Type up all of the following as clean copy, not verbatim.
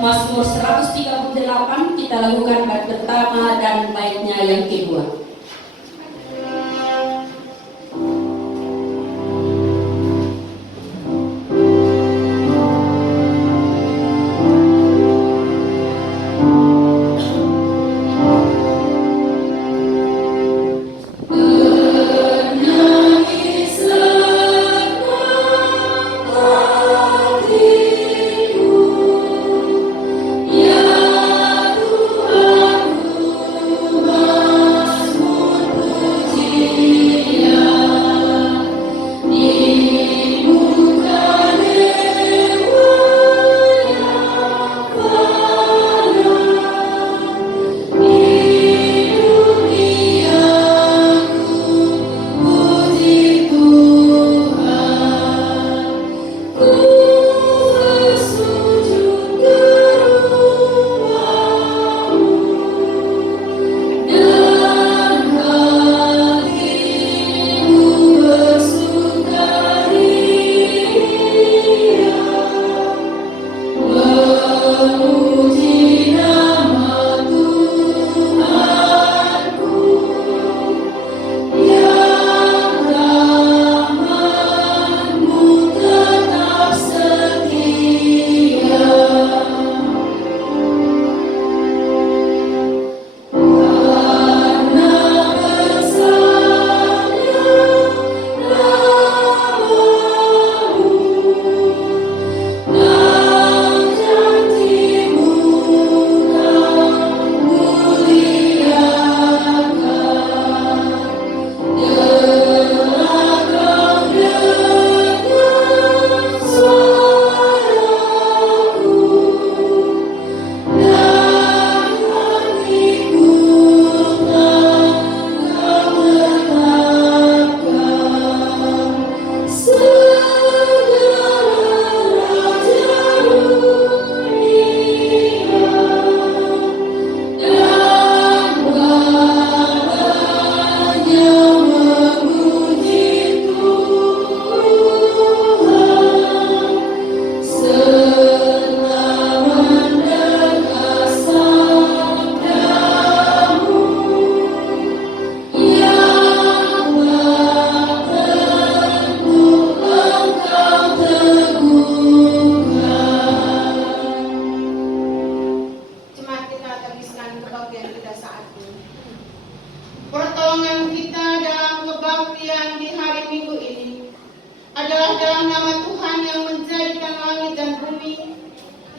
Mazmur 138 kita lakukan bait pertama dan baitnya yang kedua.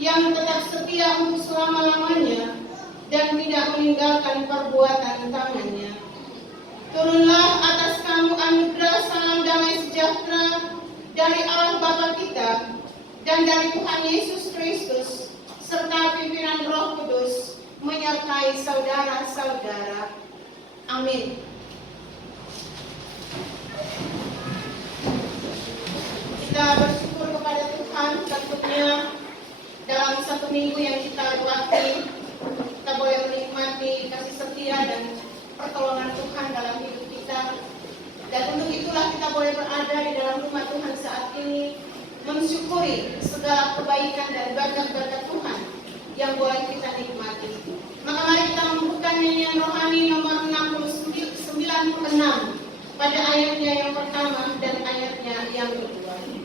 Yang tetap setia untuk selama-lamanya dan tidak meninggalkan perbuatan tangannya. Turunlah atas kamu anugerah salam damai sejahtera dari Allah Bapa kita dan dari Tuhan Yesus Kristus serta pimpinan Roh Kudus menyertai saudara-saudara. Amin. Kita bersyukur kepada Tuhan, tentunya dalam satu minggu yang kita lewati, kita boleh menikmati kasih setia dan pertolongan Tuhan dalam hidup kita. Dan untuk itulah kita boleh berada di dalam rumah Tuhan saat ini, mensyukuri segala kebaikan dan berkat-berkat Tuhan yang boleh kita nikmati. Maka mari kita membuka nyanyian rohani nomor 96 pada ayatnya yang pertama dan ayatnya yang kedua. Hanya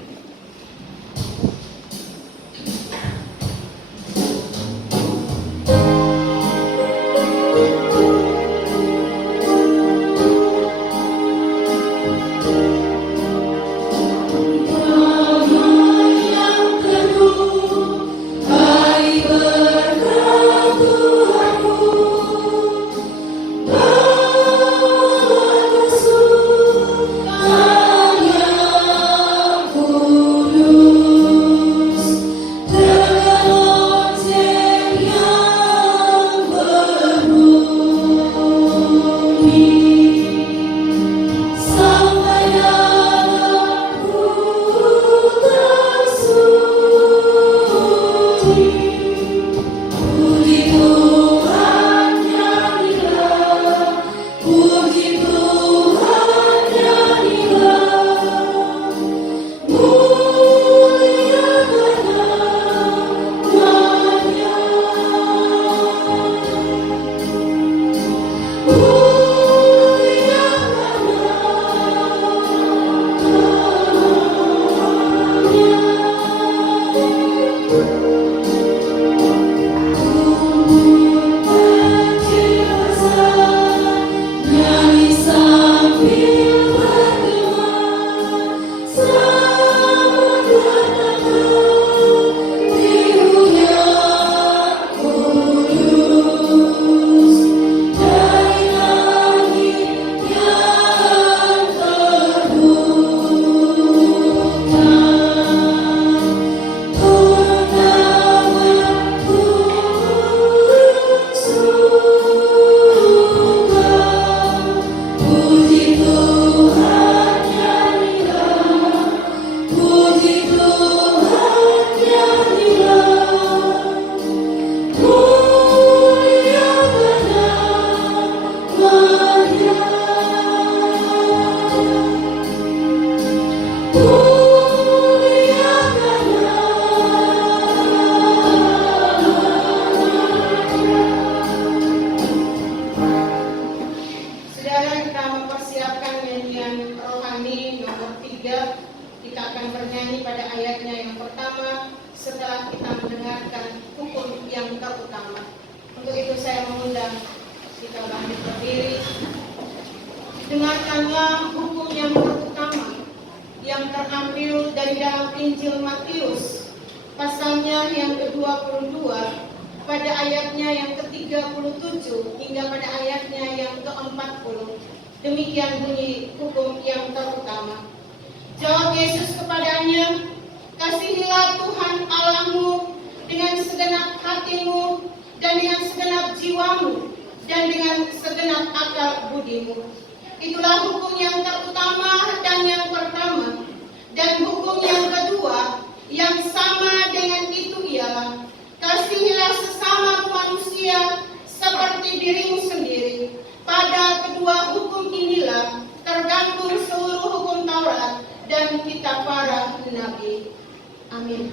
Kita bangkit berdiri. Dengarkanlah hukum yang pertama yang terambil dari dalam Injil Matius, pasalnya yang ke-22, pada ayatnya yang ke-37 hingga pada ayatnya yang ke-40. Demikian bunyi hukum yang terutama. Jawab Yesus kepadanya, "Kasihilah Tuhan Allahmu dengan segenap hatimu dan dengan segenap jiwamu dan dengan segenap akal budimu." Itulah hukum yang terutama dan yang pertama. Dan hukum yang kedua yang sama dengan itu ialah, "Kasihilah sesama manusia seperti dirimu sendiri." Pada kedua hukum inilah tergantung seluruh hukum Taurat dan kitab para nabi. Amin.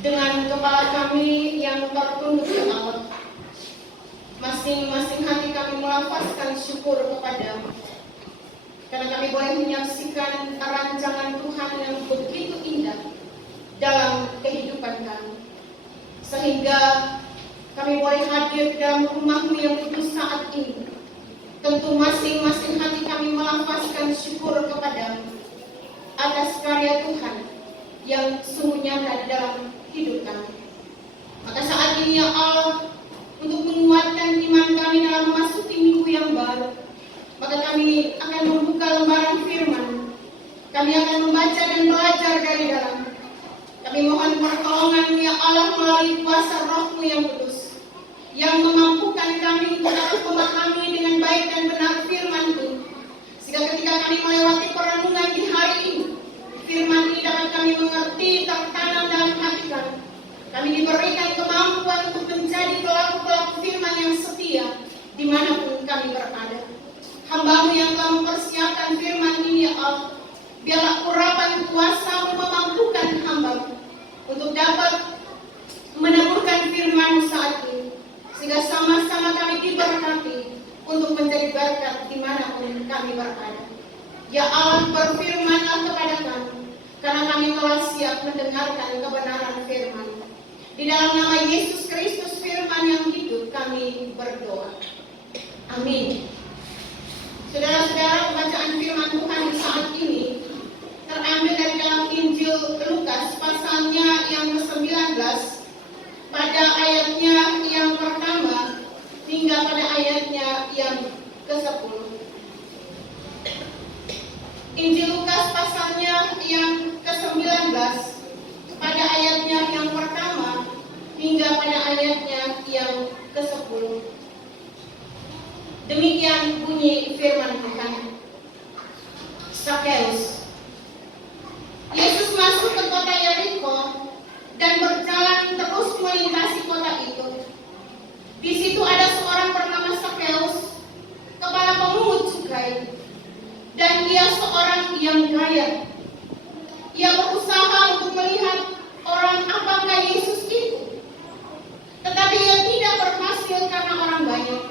Dengan kepala kami yang tertunduk ke Allah, masing-masing hati kami melafazkan syukur kepadamu, karena kami boleh menyaksikan rancangan Tuhan yang begitu indah dalam kehidupan kami, sehingga kami boleh hadir dalam rumah-Mu yang kudus saat ini. Tentu masing-masing hati kami melafazkan syukur kepadamu atas karya Tuhan yang sungguh nyata di dalam hidup kami. Maka saat ini ya Allah, untuk menguatkan iman kami dalam memasuki minggu yang baru, maka kami akan membuka lembaran firman. Kami akan membaca dan belajar dari dalam. Kami mohon pertolongan-Mu ya Allah melalui kuasa Roh-Mu yang kudus, yang memampukan kami untuk dapat memahami dengan baik dan benar firman-Mu, sehingga ketika kami melewati perenungan di hari ini, firman ini dapat kami mengerti, tertanam dalam hati kami. Kami diberikan kemampuan untuk menjadi pelaku-pelaku firman yang setia dimanapun kami berada. Hamba-Mu yang telah mempersiapkan firman ini ya Allah, biarlah urapan kuasa-Mu memampukan hamba-Mu untuk dapat meneburkan firman-Mu saat ini, sehingga sama-sama kami diberkati untuk menjadi berkat dimanapun kami berada. Ya Allah, berfirmanlah kepada kami, karena kami telah siap mendengarkan kebenaran firman. Di dalam nama Yesus Kristus firman yang hidup kami berdoa. Amin. Saudara-saudara, pembacaan firman Tuhan saat ini terambil dari dalam Injil Lukas pasalnya yang ke-19 pada ayatnya yang pertama hingga pada ayatnya yang ke-10. Injil Lukas pasalnya yang ke-19 pada ayatnya yang pertama hingga pada ayatnya yang ke-10. Demikian Demikian bunyi firman Tuhan. Sakeus. Yesus masuk ke kota Yeriko dan berjalan terus melintasi kota itu. Di situ ada seorang bernama Sakeus, kepala pemungut cukai, dan dia seorang yang kaya. Ia berusaha untuk melihat orang apakah Yesus itu, tetapi ia tidak berhasil karena orang banyak,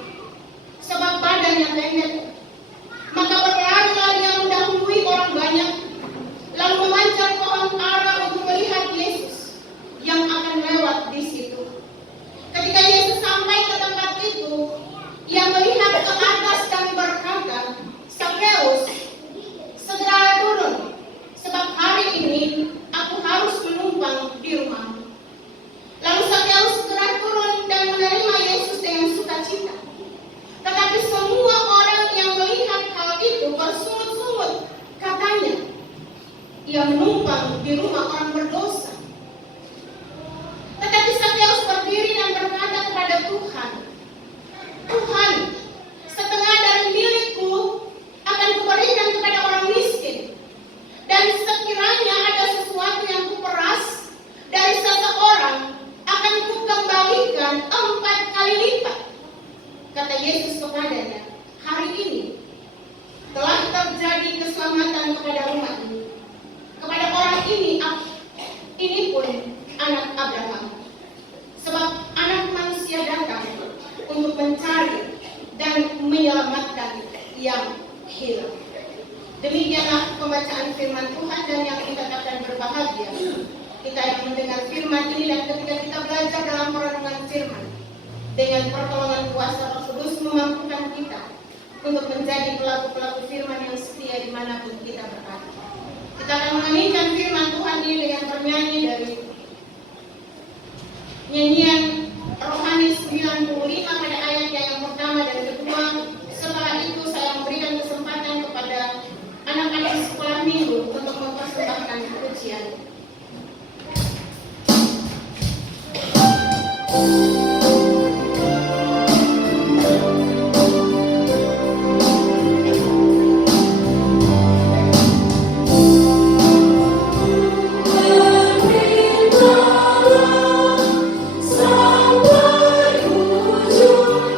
sebab badannya pendek. Maka berlari-lari ia mendahului orang banyak, lalu memanjat pohon ara untuk melihat Yesus yang akan lewat di situ. Ketika Yesus sampai ke tempat itu, ia melihat ke atas dan berkata, "Sakeus, segera turun, sebab hari ini aku harus menumpang di rumahmu." Lalu Sakeus segera turun dan menerima Yesus dengan sukacita. Tetapi semua orang yang melihat hal itu bersungut-sungut, katanya, "Ia menumpang di rumah orang berdosa." Tetapi Sakeus berdiri dan berkata kepada Tuhan, "Tuhan, setengah dari milikku akan kuberikan kepada orang miskin. Dan sekiranya ada sesuatu yang kuperas dari seseorang, akan kukembalikan 4 kali lipat." Kata Yesus kepadanya, "Hari ini telah terjadi keselamatan kepada rumah ini. Kepada orang ini pun anak Abraham. Sebab Anak Manusia datang untuk mencari dan menyelamatkan yang hilang." Demikianlah pembacaan firman Tuhan, dan yang dikatakan berbahagia kita yang mendengar firman ini, dan ketika kita belajar dalam perenungan firman, dengan pertolongan kuasa Roh Kudus memampukan kita untuk menjadi pelaku-pelaku firman yang setia dimanapun kita berada. Kita akan menyanyikan firman Tuhan ini dengan bernyanyi dari nyanyian rohani 95 pada ayat yang pertama dan kedua. Setelah itu saya memberikan kesempatan kepada anak-anak sekolah minggu untuk mempersembahkan pujian. Sampai ujung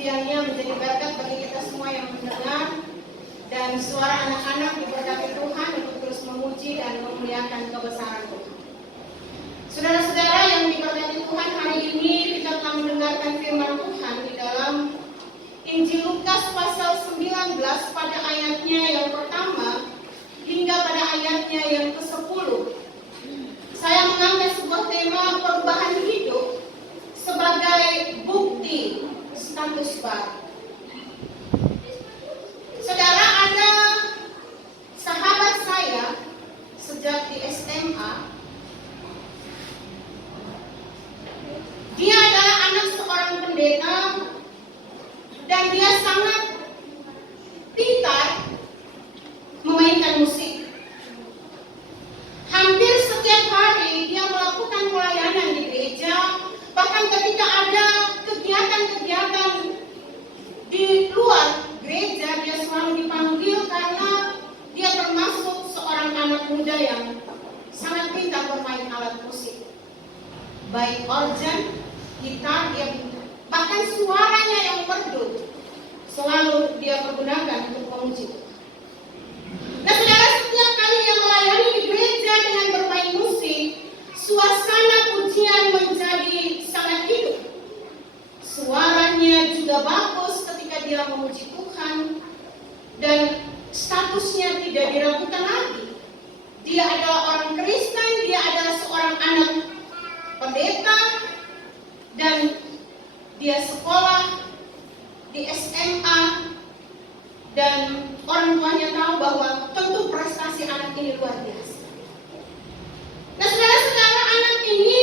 pujiannya menjadi berkat bagi kita semua yang mendengar, dan suara anak-anak diberkati Tuhan untuk terus memuji dan memuliakan kebesaran Tuhan. Saudara-saudara yang diberkati Tuhan, hari ini kita telah mendengarkan firman Tuhan di dalam Injil Lukas pasal 19 pada ayatnya yang pertama hingga pada ayatnya yang ke-10. Saya mengangkat sebuah tema perubahan hidup sebagai bukti status baru. Saudara, ada sahabat saya sejak di SMA. Dia adalah anak seorang pendeta dan dia sangat pintar memainkan musik. Hampir setiap hari dia melakukan pelayanan di gereja, bahkan ketika ada kegiatan-kegiatan di luar gereja dia selalu dipanggil karena dia termasuk seorang anak muda yang sangat pintar bermain alat musik. Baik organ, gitar, dia bahkan suaranya yang merdu selalu dia pergunakan untuk memuji Tuhan. Nah, saudara, setiap kali dia melayani di gereja dengan bermain musik, suasana pujian menjadi sangat hidup. Suaranya juga bagus ketika dia memuji Tuhan, dan statusnya tidak diragukan lagi. Dia adalah orang Kristen, dia adalah seorang anak pendeta, dan dia sekolah di SMA, dan orang tuanya tahu bahwa tentu prestasi anak ini luar biasa. Nah, saudara-saudara, anak ini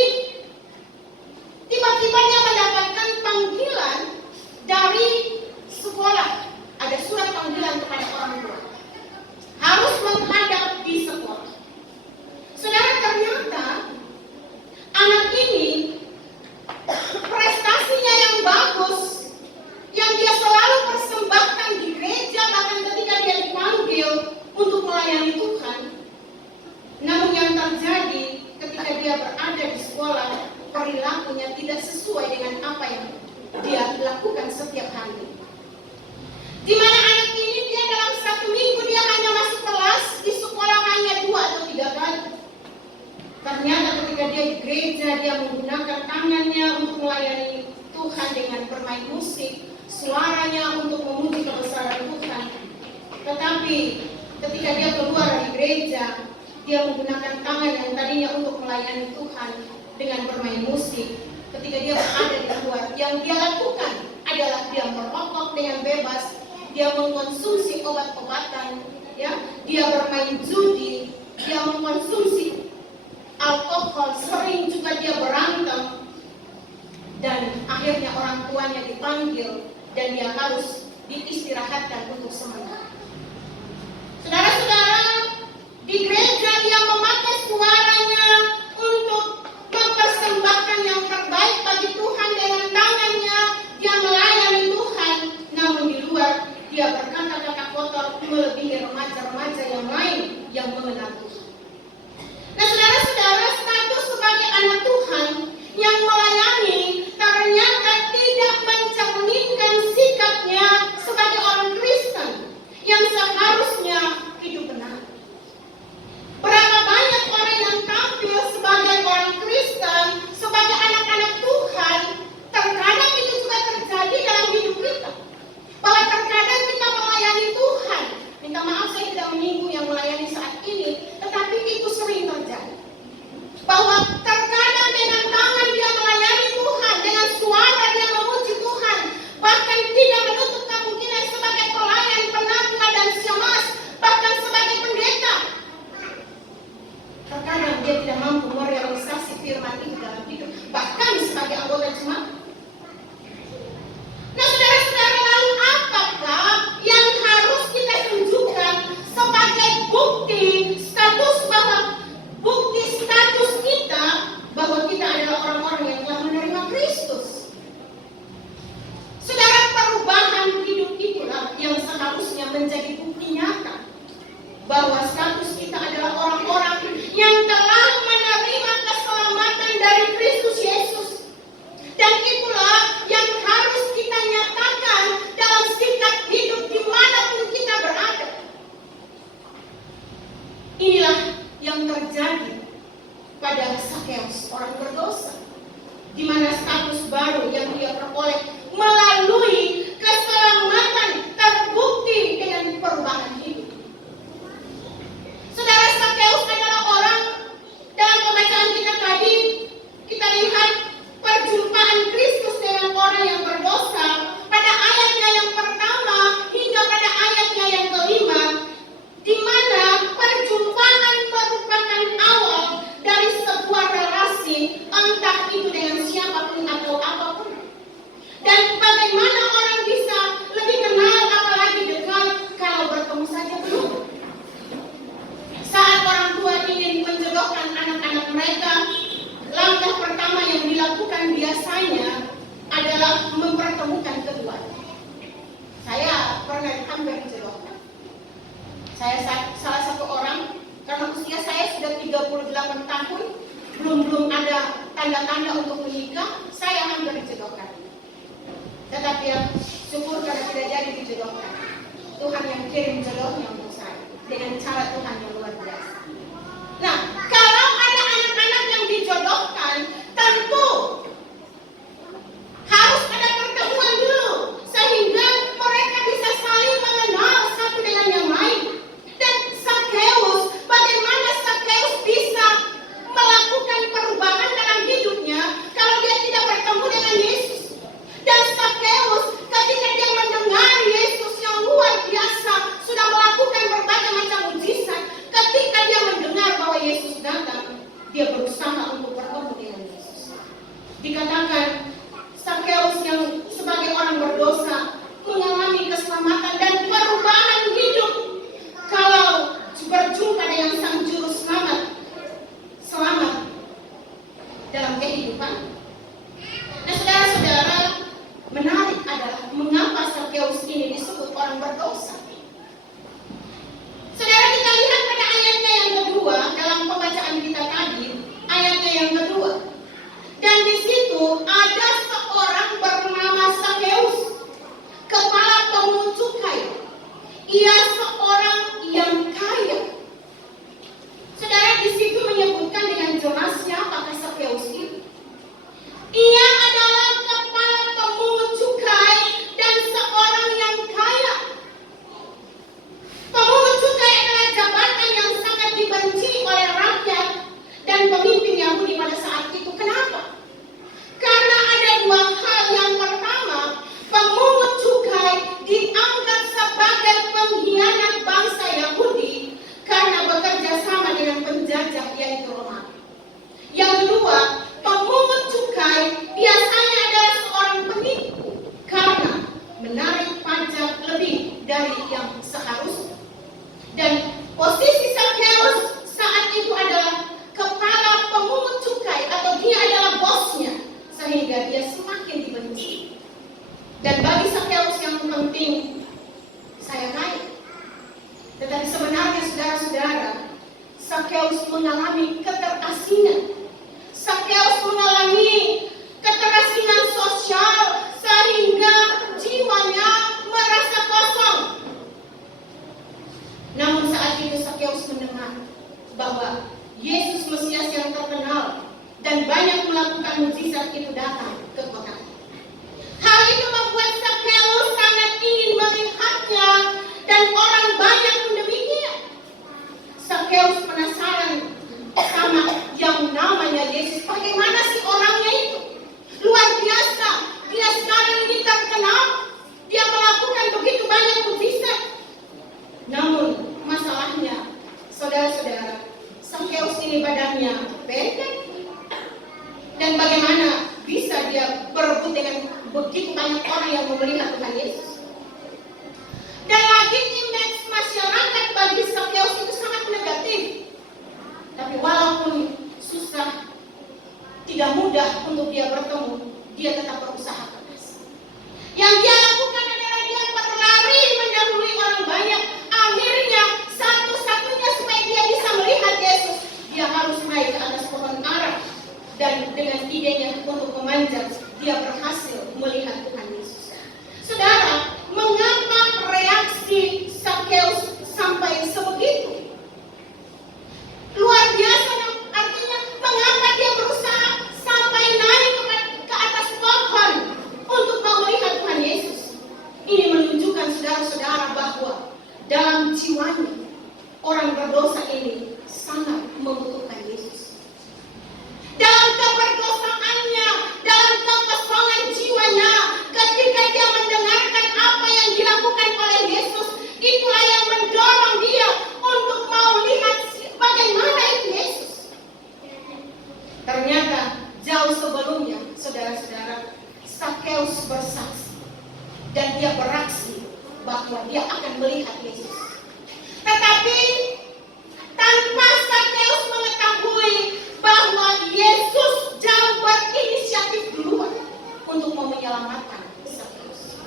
tiba-tiba dia mendapatkan panggilan dari sekolah. Ada surat panggilan kepada orang tua. Harus menghadap di sekolah. Saudara, ternyata anak ini prestasinya yang bagus, yang dia selalu persembahkan di gereja, bahkan ketika dia dipanggil untuk melayani Tuhan. Namun yang terjadi ketika dia berada di sekolah, perilakunya tidak sesuai dengan apa yang dia lakukan setiap hari. Di mana anak ini dia dalam 1 minggu dia hanya masuk kelas di sekolah hanya 2 atau 3 kali. Ternyata ketika dia di gereja, dia menggunakan tangannya untuk melayani Tuhan dengan bermain musik, suaranya untuk memuji kebesaran Tuhan. Tetapi ketika dia keluar dari gereja, dia menggunakan tangan yang tadinya untuk melayani Tuhan dengan bermain musik. Ketika dia berada di luar, yang dia lakukan adalah dia merokok dengan bebas, dia mengkonsumsi obat-obatan, ya, dia bermain judi, dia mengkonsumsi alkohol, sering juga dia berantem, dan akhirnya orang tuanya dipanggil dan dia harus diistirahatkan untuk sementara. Saudara-saudara, di gereja dia memakai suaranya untuk mempersembahkan yang terbaik bagi Tuhan, dengan tangannya dia melayani Tuhan, namun di luar dia berkata-kata kotor melebihi remaja-remaja yang lain yang mengenal Tuhan. Nah, saudara-saudara, status sebagai anak Tuhan yang melayani ternyata tidak mencerminkan sikapnya sebagai orang Kristen yang seharusnya hidup benar. Berapa banyak orang yang tampil sebagai orang Kristen, sebagai anak-anak Tuhan, terkadang itu juga terjadi dalam hidup kita. Bahwa terkadang kita melayani Tuhan. Minta maaf saya tidak menyinggung yang melayani saat ini, tetapi itu sering terjadi. Bahwa terkadang dengan tangan dia melayani Tuhan, dengan suara dia memuji Tuhan, bahkan tidak menutup kemungkinan sebagai pelayan, penatua dan syemasi, bahkan sebagai pendeta. Terkadang dia tidak mampu merealisasi firman itu dalam hidup, bahkan sebagai anggota jemaat. Nah, saudara-saudara, lalu apakah yang harus kita tunjukkan sebagai bukti status kita bahwa kita adalah orang-orang yang telah menerima Kristus? Saudara, perubahan hidup itulah yang seharusnya menjadi bukti nyata bahwa status kita adalah orang-orang yang telah menerima keselamatan dari Kristus Yesus. Dan itulah yang harus kita nyatakan Saya salah satu orang, karena usia saya sudah 38 tahun, belum ada tanda-tanda untuk menikah, saya hampir dijodohkan. Tetapi ya, syukur karena tidak jadi dijodohkan. Tuhan yang kirim jodohnya untuk saya dengan cara Tuhan yang luar biasa. Nah, kalau ada anak-anak yang dijodohkan, tentu harus ada pertemuan dulu sehingga mereka bisa saling mengenal satu dengan yang lain. Dan Sakeus, bagaimana Sakeus bisa melakukan perubahan dalam hidupnya kalau dia tidak bertemu dengan Yesus? Dan Sakeus ketika dia mendengar Yesus yang luar biasa sudah melakukan berbagai macam mujizat, ketika dia mendengar bahwa Yesus datang, dia berusaha untuk bertemu dengan Yesus. Dikatakan Sakeus yang sebagai orang berdosa mengalami keselamatan dan perubahan hidup kalau berjumpa dengan Sang Juru Selamat dalam kehidupan. Nah, saudara-saudara, menarik adalah mengapa Sakeus ini disebut orang berdosa. Saudara, kita lihat pada ayatnya yang kedua dalam pembacaan kita tadi, ayatnya yang kedua. Dan di situ ada seorang bernama Sakeus, kepala pemungut cukai. Ia seorang yang kaya. Saudara, di situ menyebutkan dengan jelas siapakah Sakeus itu. Ia adalah kepala pemungut cukai dan seorang yang kaya. Pemungut cukai adalah jabatan yang sangat dibenci oleh rakyat dan pemimpin Yahudi pada saat itu. Kenapa? Karena ada dua hal. Yang pertama, pemungut cukai dianggap sebagai pengkhianat bangsa Yahudi karena bekerja sama dengan penjajah yaitu Romawi. Yang kedua, pemungut cukai biasanya adalah seorang penipu karena menarik pajak lebih dari yang seharusnya. Dan posisi Sakeus saat itu adalah kepala pemungut cukai atau dia adalah bosnya, sehingga dia semakin dibenci. Dan bagi Sakeus yang penting, saya kaya. Tetapi sebenarnya saudara-saudara, Sakeus mengalami keterasingan. Sakeus mengalami keterasingan sosial sehingga jiwanya merasa kosong. Namun saat itu Sakeus mendengar bahwa Yesus Mesias yang terkenal dan banyak melakukan mujizat itu datang ke kota. Hal itu membuat Sakeus sangat ingin melihatnya dan orang banyak pun demikian. Sakeus penasaran sama yang namanya Yesus. Bagaimana sih orangnya itu? Luar biasa. Dia sekarang ini terkenal. Dia melakukan begitu banyak mujizat. Namun masalahnya, saudara-saudara, Sakeus ini badannya pendek. Dan bagaimana bisa dia berebut dengan begitu banyak orang yang melihat Tuhan Yesus? Dan lagi image masyarakat bagi Sakeus itu sangat negatif. Tapi walaupun susah, tidak mudah untuk dia bertemu, dia tetap berusaha keras. Yang dia lakukan adalah dia berlari mendahului orang banyak. Akhirnya satu-satunya supaya dia bisa melihat Yesus, dia harus naik ke atas pohon ara. Dan dengan idenya untuk memanjat, dia berhasil melihat Tuhan Yesus. Saudara, mengapa reaksi Sakeus sampai sebegitu? Luar biasa, artinya mengapa dia berusaha sampai naik ke atas pohon untuk mau melihat Tuhan Yesus. Ini menunjukkan saudara-saudara bahwa dalam jiwanya orang berdosa ini sangat membutuhkan Yesus. Dalam keberdosaannya, dalam kekosongan jiwanya, ketika dia mendengarkan apa yang dilakukan oleh Yesus, itulah yang mendorong dia untuk mau lihat bagaimana itu Yesus. Ternyata jauh sebelumnya, saudara-saudara, Sakeus bersaksi dan dia beraksi bahwa dia akan melihat Yesus. Tetapi tanpa Sakeus mengetahui bahwa Yesus jauh berinisiatif duluan untuk mau menyelamatkan Sakeus.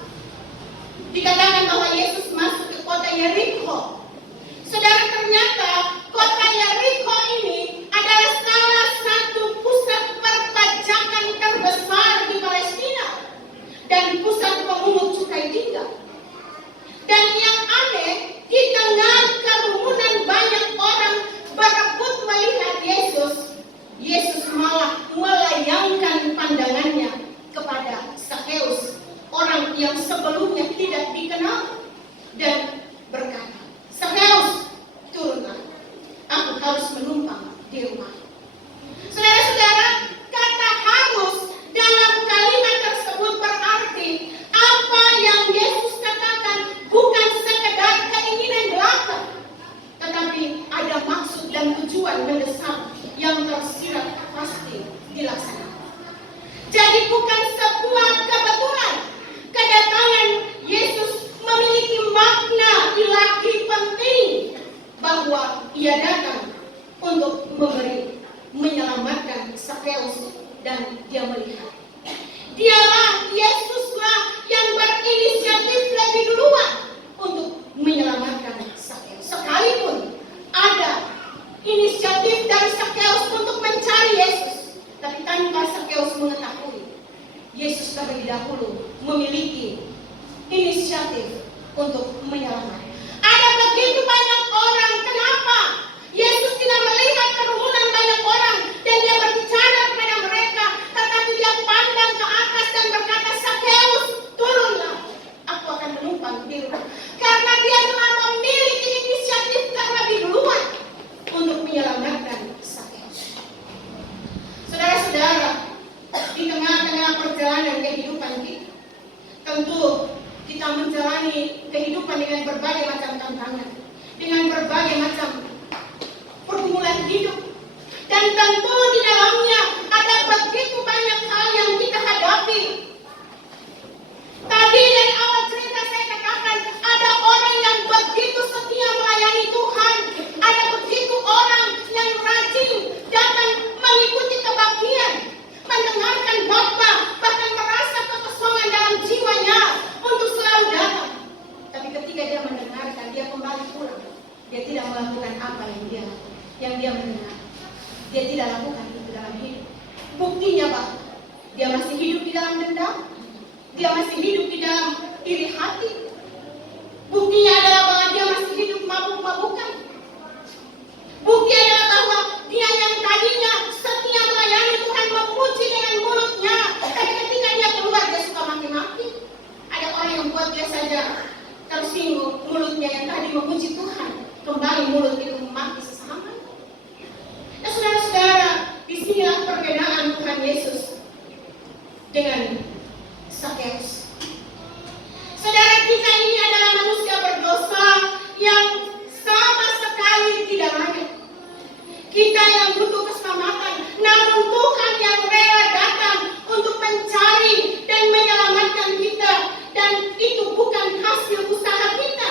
Dikatakan bahwa Yesus masuk ke kota Yeriko. Saudara, ternyata kota Yeriko ini adalah salah satu pusat perpajakan terbesar di Palestina dan pusat pemungut cukai juga. Dan yang aneh, di tengah kerumunan banyak orang berebut melihat Yesus, Yesus malah melayangkan pandangannya kepada Zakheus, orang yang sebelumnya tidak dikenal, dan berkata, "Zakheus, turunlah, aku harus menumpang di rumah." Saudara-saudara, kata harus dalam kalimat tersebut berarti apa yang Yesus katakan bukan sekedar keinginan belaka, tetapi ada maksud dan tujuan mendesak yang tersirat pasti dilaksanakan. Jadi bukan sebuah kebetulan kedatangan Yesus memiliki makna ilahi penting, bahwa ia datang untuk menyelamatkan Zakheus, dan dia melihat. Dialah, Yesuslah yang berinisiatif lebih duluan untuk menyelamatkan Zakheus. Sekalipun ada inisiatif dari Zakheus untuk mencari Yesus, tapi tanpa Zakheus mengetahui, Yesus terlebih dahulu memiliki inisiatif untuk menyelamatkan. Ada begitu banyak orang, kenapa Yesus tidak melihat kerumunan banyak orang dan dia berbicara kepada mereka, tetapi dia pandang ke atas dan berkata, "Zakheus, turunlah, aku akan menumpang di rumah." Karena dia telah memiliki inisiatif terlebih duluan untuk menyelamatkan Zakheus. Saudara-saudara, di tengah-tengah perjalanan kehidupan kita, tentu kita menjalani kehidupan dengan berbagai macam tantangan, dengan berbagai macam pergumulan hidup, dan tentu di dalamnya ada begitu banyak hal yang kita hadapi. Tadi dari awal cerita saya katakan, ada orang yang begitu setia melayani Tuhan, ada begitu orang yang rajin datang mengikuti kebaktian, mendengarkan khotbah, bahkan merasa kekosongan dalam jiwanya untuk selalu datang. Tapi ketika dia mendengarkan, dia kembali pulang. Dia tidak melakukan apa yang dia mendengar. Dia tidak lakukan itu dalam hidup. Buktinya bahwa dia masih hidup di dalam dendam, dia masih hidup di dalam iri hati. Buktinya adalah bahwa dia masih hidup mabuk-mabukan. Bukti adalah bahwa dia yang tadinya setia melayani Tuhan, memuji dengan mulutnya, tapi ketika dia keluar dia suka maki-maki. Ada orang yang buat dia saja tersinggung, mulutnya yang tadi memuji Tuhan, kembali mulut itu memaki sesama. Nah, saudara-saudara, disinilah perbedaan Tuhan Yesus dengan Zakheus. Saudara, kita ini adalah manusia berdosa yang sama sekali tidak layak. Kita yang butuh keselamatan, namun Tuhan yang rela datang untuk mencari dan menyelamatkan kita, dan itu bukan hasil usaha kita.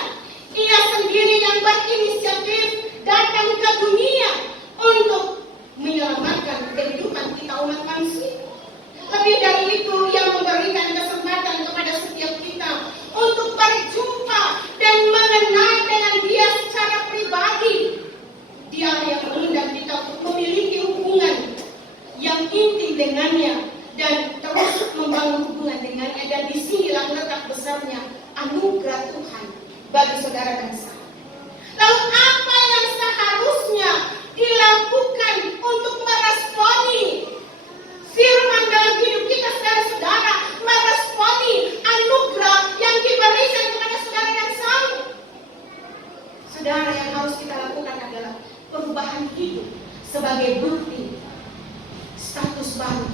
Ia sendiri yang berinisiatif datang ke dunia untuk menyelamatkan kehidupan kita umat manusia. Lebih dari itu, ia memberikan kesempatan kepada setiap kita untuk berjumpa dan mengenal dengan dia secara pribadi. Dia yang mengundang kita untuk memiliki hubungan yang intim dengannya dan terus membangun hubungan dengannya. Dan disinilah letak besarnya anugerah Tuhan bagi saudara dan saya. Lalu apa yang seharusnya dilakukan untuk meresponi firman dalam hidup kita, saudara-saudara, meresponi anugerah yang diberikan kepada saudara dan saya? Saudara, yang harus kita lakukan adalah perubahan hidup sebagai bukti status baru.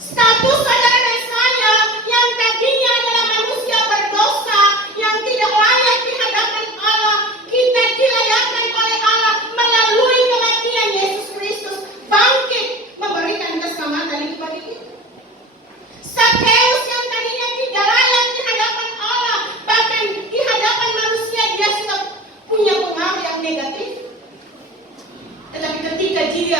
Status saudara dan saya yang tadinya adalah manusia berdosa, yang tidak layak di hadapan Allah, kita dilayakkan oleh Allah melalui kematian Yesus Kristus bangkit memberikan keselamatan itu bagi kita. Zakheus yang tadinya tidak layak di hadapan Allah, bahkan di hadapan manusia dia sudah punya pengaruh yang negatif. Tetapi ketika dia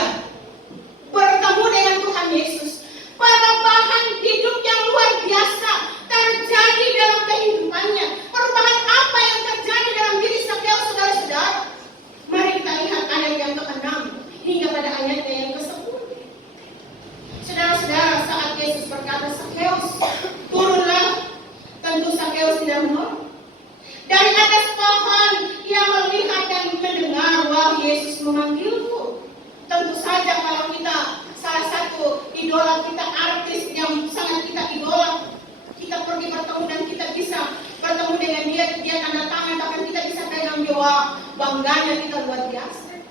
bahwa bangganya kita luar biasa.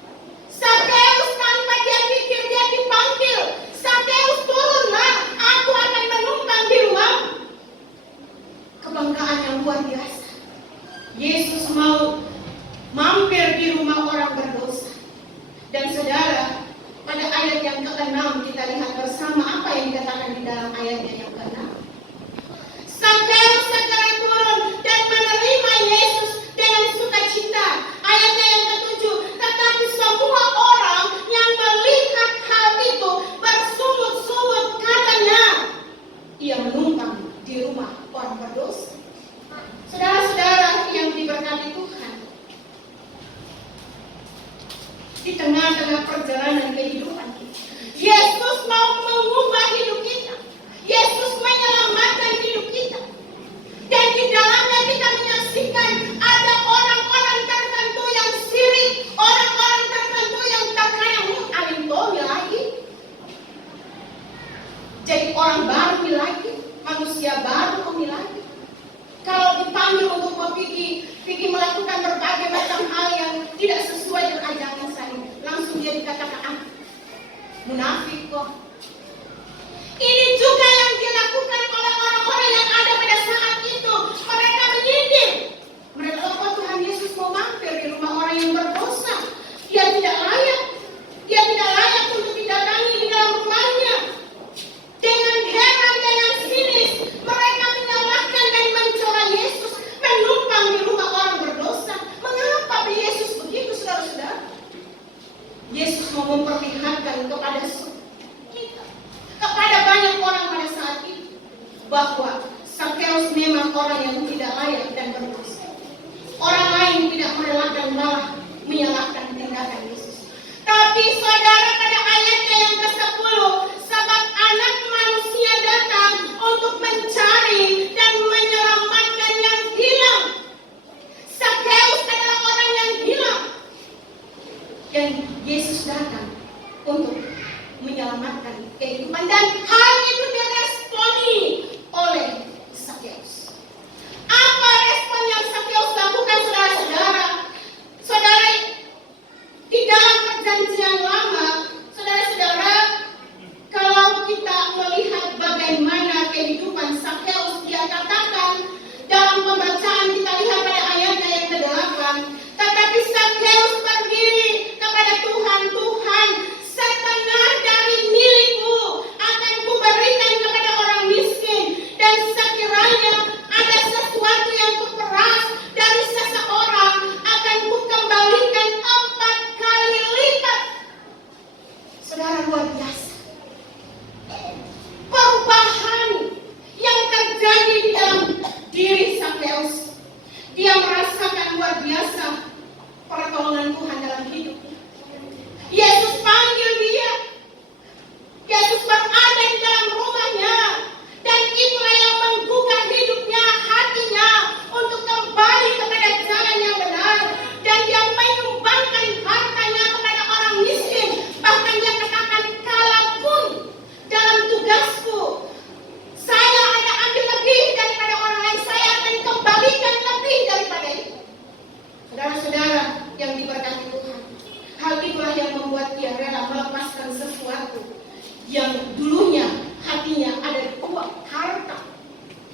Sakeus tanpa dia pikir dia dipanggil. Sakeus turunlah, aku akan menumpang di rumah. Kebanggaan yang luar biasa. Yesus mau mampir di rumah orang berdosa. Dan saudara, pada ayat yang ke-6 kita lihat bersama apa yang dikatakan di dalam ayatnya yang ke-6. Sakeus segera turun dan menerima Yesus dengan sukacita. Ayatnya yang ke-7, tetapi semua orang yang melihat hal itu bersungut-sungut katanya, ia menumpang di rumah orang berdosa. Saudara-saudara yang diberkati Tuhan, di tengah-tengah perjalanan kehidupan kita, Yesus mau mengubah hidup kita. Yesus menyelamatkan hidup kita. Dan di dalamnya kita menyaksikan ada orang-orang tertentu yang sirik, orang-orang tertentu yang terkadang alintomi lagi. Jadi orang baru lagi, manusia baru lagi. Kalau dipanggil untuk pergi melakukan berbagai macam hal yang tidak sesuai dengan ajaran saya, langsung dia dikatakan munafik kok. Ini juga yang dilakukan oleh orang-orang yang ada pada saat itu. Mereka menyindir. Mereka, oh Tuhan Yesus mau mampir di rumah orang yang berdosa. Dia tidak layak. Dia tidak layak untuk didatangi di dalam rumahnya. Dengan heran, dengan sinis, mereka menyalahkan dan mencela Yesus menumpang di rumah orang berdosa. Mengapa Yesus begitu, saudara-saudara? Yesus mau memperlihatkan kepada kita, kepada banyak orang pada saat itu, bahwa Sakeus memang orang yang tidak layak dan berdosa. Orang lain tidak merelakan, malah menyalahkan tindakan Yesus. Tapi saudara, pada ayatnya yang ke-10, sebab anak manusia datang untuk mencari dan menyelamatkan yang hilang. Sakeus adalah orang yang hilang. Dan Yesus datang untuk menyelamatkan kehidupan. Dan hal itu diresponi oleh Sakeus. Apa respon yang Sakeus lakukan, saudara-saudara? Saudara, di dalam perjanjian lama, saudara-saudara, kalau kita melihat bagaimana kehidupan Sakeus, dia katakan dalam pembacaan kita lihat pada ayatnya yang ke-8, tetapi Sakeus berdiri kepada Tuhan, Tuhan, setengah dari milikku akan kuberikan kepada orang miskin, dan sekiranya ada sesuatu yang kuperas dari seseorang akan kukembalikan 4 kali lipat. Saudara, luar biasa perubahan yang terjadi di dalam diri Sakeus. Dia merasakan luar biasa pertolongan Tuhan dalam hidupnya. Yesus panggil dia. Yesus berada di dalam rumahnya. Dan itulah yang menggugah hidupnya, hatinya, untuk kembali kepada jalan yang benar. Dan dia menyumbangkan hartanya kepada orang miskin. Bahkan dia katakan, kalaupun dalam tugasku saya ada ambil lebih daripada orang lain, saya akan kembalikan lebih daripada itu. Saudara-saudara yang diberkati Tuhan, hal itulah yang membuat dia rela melepaskan sesuatu yang dulunya hatinya ada di uang, harta.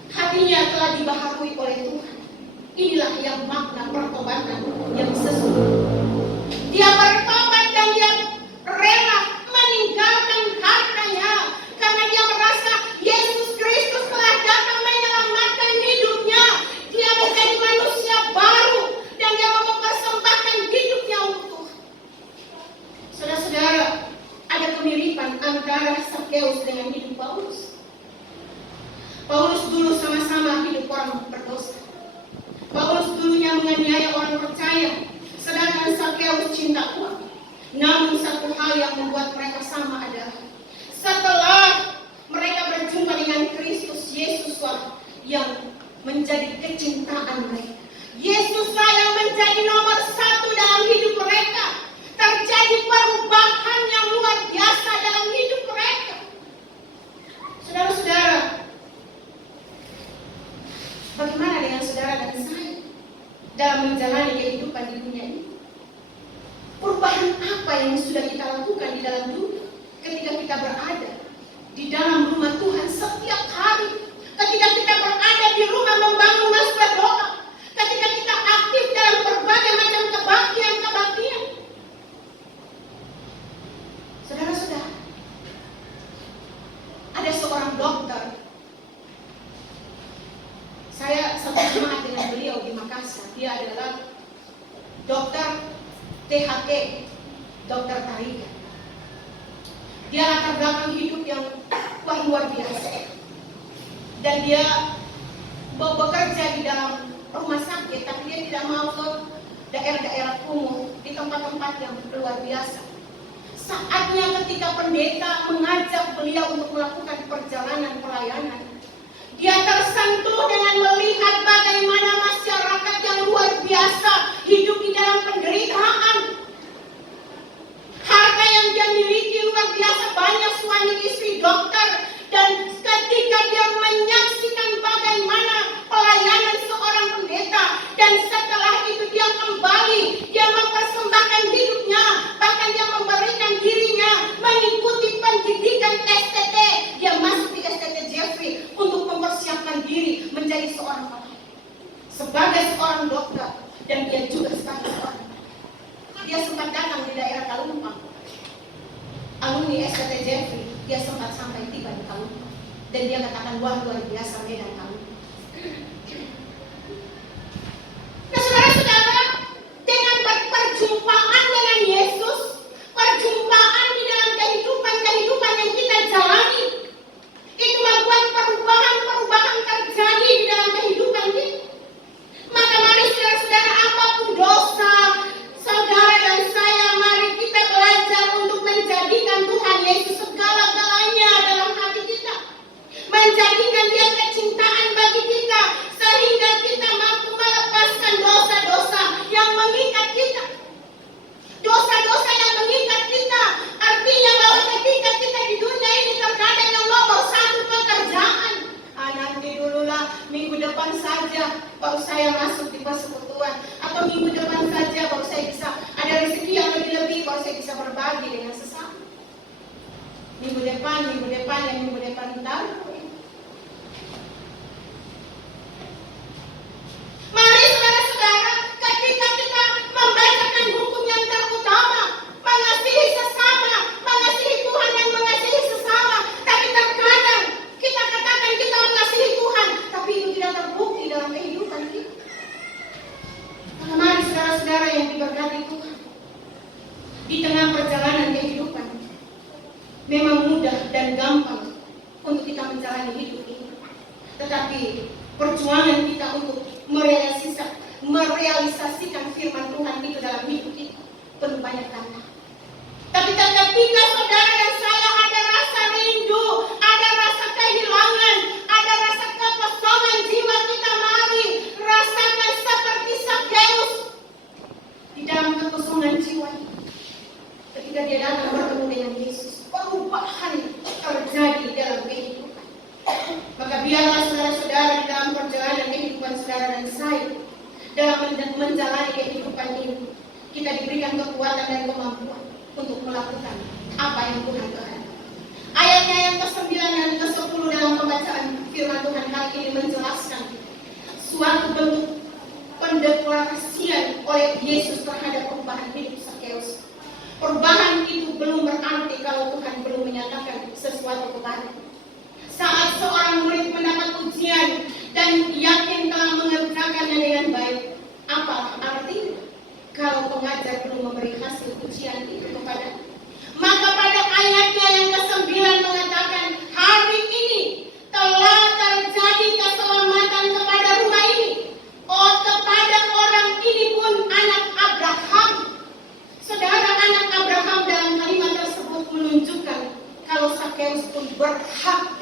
Hatinya telah dibaharui oleh Tuhan. Inilah yang makna pertobatan yang sesungguhnya. Dia bertobat dan dia rela meninggalkan hartanya karena dia merasa Yesus Kristus telah datang menyelamatkan hidupnya. Dia menjadi manusia baru dan dia mau mempersembahkan hidupnya untuk Tuhan. Saudara-saudara, ada kemiripan antara Sakeus dengan hidup Paulus. Paulus dulu sama-sama hidup orang berdosa. Paulus dulunya menganiaya orang percaya, sedangkan Sakeus cinta uang. Namun satu hal yang membuat mereka sama adalah setelah mereka berjumpa dengan Kristus, Yesuslah yang menjadi kecintaan mereka. Yesuslah yang menjadi nomor 1 dalam hidup mereka. Terjadi perubahan yang luar biasa dalam hidup mereka. Saudara-saudara, bagaimana dengan saudara dan saya? dalam menjalani kehidupan di dunia ini? Perubahan apa yang sudah kita lakukan di dalam dunia ketika kita berada di dalam rumah Tuhan setiap hari, ketika kita berada di rumah membangun masjid doa, ketika kita aktif dalam berbagai macam kebaktian. Saudara-saudara, ada seorang dokter. Saya satu jemaat dengan beliau di Makassar. Dia adalah dokter THT, dokter tarikan. Dia latar belakang hidup yang luar biasa. Dan dia bekerja di dalam rumah sakit, tapi dia tidak mau ke daerah-daerah kumuh, di tempat-tempat yang luar biasa. Saatnya ketika pendeta mengajak beliau untuk melakukan perjalanan pelayanan, dia tersentuh dengan melihat bagaimana masyarakat yang luar biasa hidup di dalam penderitaan. Harta yang dia miliki luar biasa banyak, suami istri dokter. Dan ketika dia menyaksikan bagaimana pelayanan seorang pendeta, dan setelah itu dia kembali, dia mempersembahkan hidupnya, bahkan dia memberikan dirinya mengikuti pendidikan STT. Dia masuk di STT Jeffrey untuk mempersiapkan diri menjadi seorang pelayan, sebagai seorang dokter, dan dia juga sebagai seorang. Dia sempat datang di daerah Kalumpang, alumni STT Jeffrey. Dia sempat sampai tiba di Kalumpang, dan dia katakan, wah luar biasa Medan Kalumpang. Nah saudara-saudara, dengan perjumpaan dengan Yesus, perjumpaan di dalam kehidupan yang kita jalani, itu membuat perubahan terjadi di dalam kehidupan kita. Maka mari saudara-saudara, apapun dosa saudara dan saya, mari kita belajar untuk menjadikan Tuhan Yesus segala-galanya dalam hati kita, menjadikan Dia kecintaan bagi kita, sehingga kita mampu melepaskan dosa-dosa yang mengikat kita. Dosa-dosa yang mengikat kita artinya bahwa ketika kita di dunia ini terkadang yang nomor satu pekerjaan. Nanti dululah, minggu depan saja baru saya masuk di persekutuan, atau minggu depan saja baru saya bisa ada rezeki yang lebih-lebih, baru saya bisa berbagi dengan sesama. Minggu depan tahu. Mari saudara-saudara, ketika kita membacakan hukum yang terutama, mengasihi sesama, mengasihi Tuhan dan mengasihi sesama, tapi terkadang kita katakan kita mengasihi Tuhan, tapi itu tidak terbukti dalam kehidupan kita. Maka mari saudara-saudara yang diberkati Tuhan, di tengah perjalanan kehidupan, memang mudah dan gampang untuk kita menjalani hidup ini, tetapi perjuangan kita untuk merealisasikan firman Tuhan itu dalam hidup kita penuh banyak tantangan. Tapi ketika saudara dan saya ada rasa rindu, ada rasa kehilangan, ada rasa kekosongan jiwa kita, mari rasakan seperti Sakeus di dalam kekosongan jiwa. Ketika dia datang bertemu dengan Yesus, perubahan terjadi dalam kehidupan. Maka biarlah saudara-saudara di dalam perjalanan kehidupan saudara dan saya, dalam menjalani kehidupan ini, kita diberikan kekuatan dan kemampuan untuk melakukan apa yang Tuhan kehendaki. Ayatnya yang ke-9 dan ke-10 dalam pembacaan firman Tuhan kali ini menjelaskan suatu bentuk pendeklarasian oleh Yesus terhadap perubahan hidup Sakeus. Perubahan itu belum berarti kalau Tuhan belum menyatakan sesuatu kepada. Saat seorang murid mendapat ujian dan yakin telah mengerjakannya dengan baik, apa artinya kalau pengajar belum memberi hasil ujian itu kepada? Maka pada ayatnya yang ke-9 mengatakan, hari ini telah terjadi keselamatan kepada rumah ini. Oh, kepada orang ini pun anak Abraham. Saudara, anak Abraham dalam kalimat tersebut menunjukkan kalau Sakeus pun berhak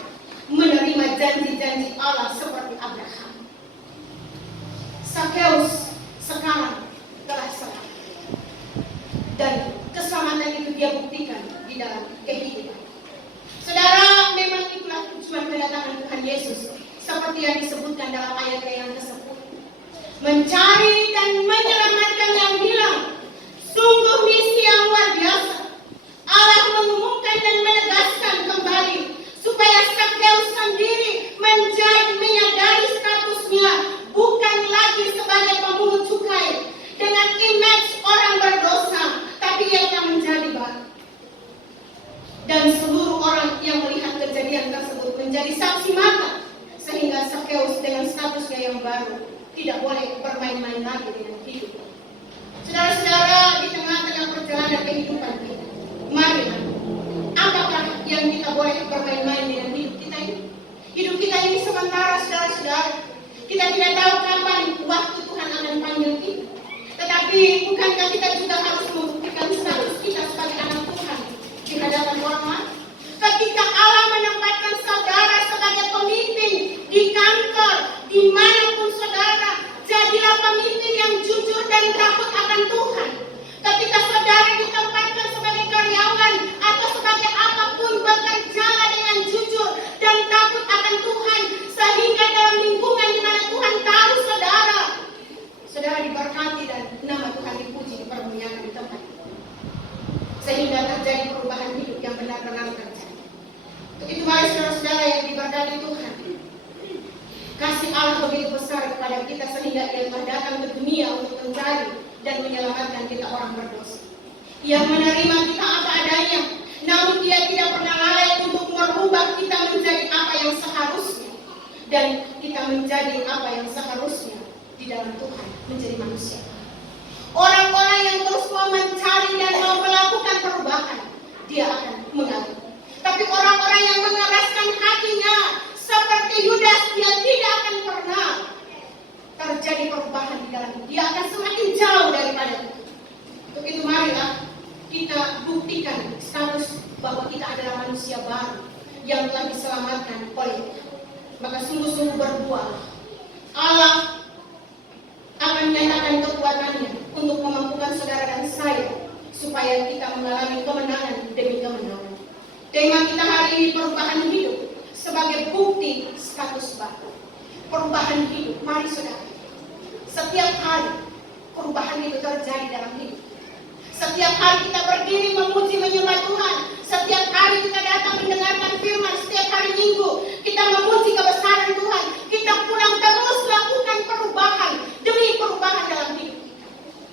menerima janji-janji Allah seperti Abraham. Sakeus sekarang telah selamat, dan keselamatan itu dia buktikan di dalam kehidupan. Saudara, memang itulah tujuan kedatangan Tuhan Yesus, seperti yang disebutkan dalam ayat yang ke-10. Mencari dan menyelamatkan yang hilang. Sungguh misi yang luar biasa. Allah mengumumkan dan menegaskan kembali supaya Sakeus sendiri menyadari statusnya bukan lagi sebagai pemungut cukai dengan image orang berdosa, tapi ia akan menjadi baru. Dan seluruh orang yang melihat kejadian tersebut menjadi saksi mata, sehingga Sakeus dengan statusnya yang baru tidak boleh bermain-main lagi dengan hidup. Saudara-saudara, di tengah-tengah perjalanan kehidupan kita, marilah, apakah yang kita boleh bermain-main dengan hidup kita ini? Hidup kita ini sementara, saudara-saudara. Kita tidak tahu kapan waktu Tuhan akan panggil kita. Tetapi bukankah kita juga harus membuktikan status kita sebagai anak Tuhan di hadapan orang lain? Ketika Allah menempatkan saudara sebagai pemimpin di kantor, dimanapun saudara, jadilah pemimpin yang jujur dan takut akan Tuhan. Ketika saudara ditempatkan sebagai karyawan atau sebagai apapun, bekerjalah dengan jujur dan takut akan Tuhan, sehingga dalam lingkungan di mana Tuhan taruh saudara, saudara diberkati dan nama Tuhan dipuji, dipermuliakan di tempat itu, sehingga terjadi perubahan hidup yang benar-benar terjadi. Untuk itu mari saudara-saudara yang diberkati Tuhan, kasih Allah begitu besar kepada kita sehingga Ia telah datang ke dunia untuk mencari dan menyelamatkan kita orang berdosa. Ia menerima kita apa adanya, namun Ia tidak pernah lalai untuk merubah kita menjadi apa yang seharusnya, dan kita menjadi apa yang seharusnya di dalam Tuhan, menjadi manusia. Orang-orang yang terus mau mencari dan mau melakukan perubahan, dia akan mengalami. Tapi orang-orang yang mengeraskan hatinya seperti Yudas, dia tidak akan pernah terjadi perubahan di dalam hidup. Dia akan semakin jauh daripada itu. Untuk itu marilah kita buktikan status bahwa kita adalah manusia baru yang telah diselamatkan oleh Tuhan. Maka sungguh-sungguh berbuah. Allah akan menyatakan kekuatannya untuk memampukan saudara dan saya supaya kita mengalami kemenangan demi kemenangan. Tema kita hari ini perubahan hidup sebagai bukti status baru. Perubahan hidup, mari saudara. Setiap hari perubahan itu terjadi dalam hidup. Setiap hari kita berdiri memuji menyembah Tuhan. Setiap hari kita datang mendengarkan firman. Setiap hari Minggu kita memuji kebesaran Tuhan. Kita pulang terus lakukan perubahan demi perubahan dalam hidup.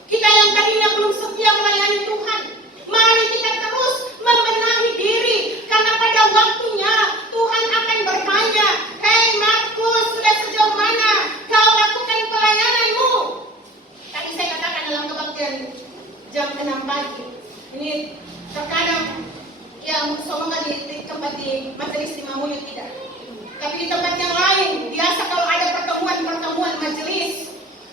Kita yang tadinya belum setia melayani Tuhan, mari kita terus membenahi diri, karena pada waktunya Tuhan akan bertanya, "Hei Markus, sudah sejauh mana kau lakukan pelayananmu?" Tadi saya katakan dalam kebaktian jam 6 pagi. Ini terkadang ya soalnya di tempat di majelis di Mamunya tidak. Tapi di tempat yang lain, biasa kalau ada pertemuan majelis,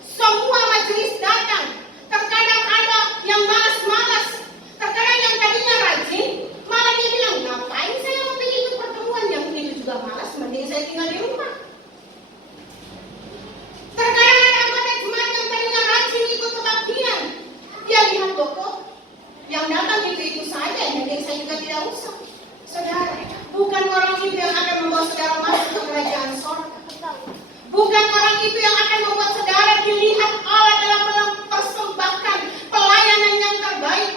semua majelis datang. Terkadang ada yang malas-malas, terkadang yang tadinya rajin, malah dia bilang, "Ngapain saya mau pergi ikut pertemuan, yang itu juga malas, mending saya tinggal di rumah." Terkadang ada anggota jemaat yang tadinya rajin ikut kebaktian, dia lihat kok yang datang itu saja, mending saya juga tidak usah. Saudara, bukan orang itu yang akan membawa saudara masuk ke kerajaan sorga. Bukan orang itu yang akan membuat saudara dilihat Allah dalam mempersembahkan pelayanan yang terbaik.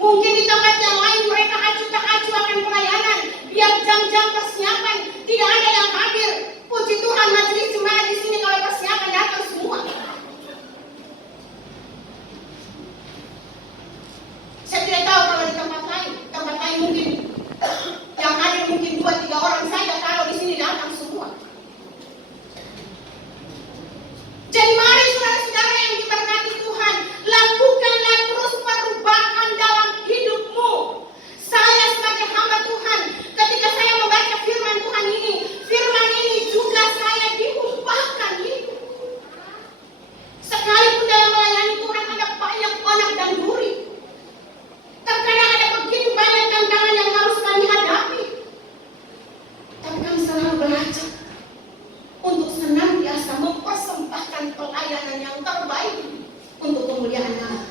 Mungkin di tempat yang lain mereka acuh tak acuh akan pelayanan, biar jam-jam persiapan tidak ada yang hadir. Puji Tuhan, majelis jemaat di sini kalau persiapan datang semua. Saya tidak tahu kalau di tempat lain mungkin yang hadir mungkin 2-3 orang saja, kalau di sini datang semua. Jadi mari saudara-saudara yang diberkati Tuhan, lakukanlah terus perubahan dalam hidupmu. Saya sebagai hamba Tuhan, ketika saya membaca firman Tuhan ini juga saya diubahkan hidup. Sekalipun dalam melayani Tuhan ada banyak onak dan duri. Terkadang ada begitu banyak tantangan yang harus kami hadapi. Tapi kami selalu belajar untuk senantiasa mempersembahkan pelayanan yang terbaik untuk kemuliaan Allah.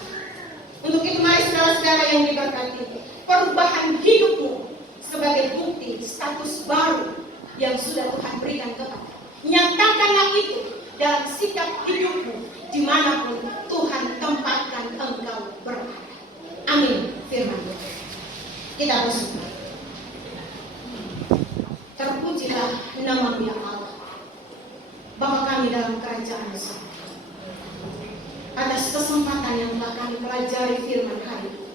Untuk itu mari saudara-saudara yang diberkati, perubahan hidupmu sebagai bukti status baru yang sudah Tuhan berikan kepada. Nyatakanlah itu dalam sikap hidupmu, dimanapun Tuhan tempatkan engkau berada. Amin. Firman Tuhan. Kita bersyukur. Terpujilah nama-Mu ya Allah, Bapa kami dalam kerajaan surga, atas kesempatan yang telah kami pelajari firman hari ini.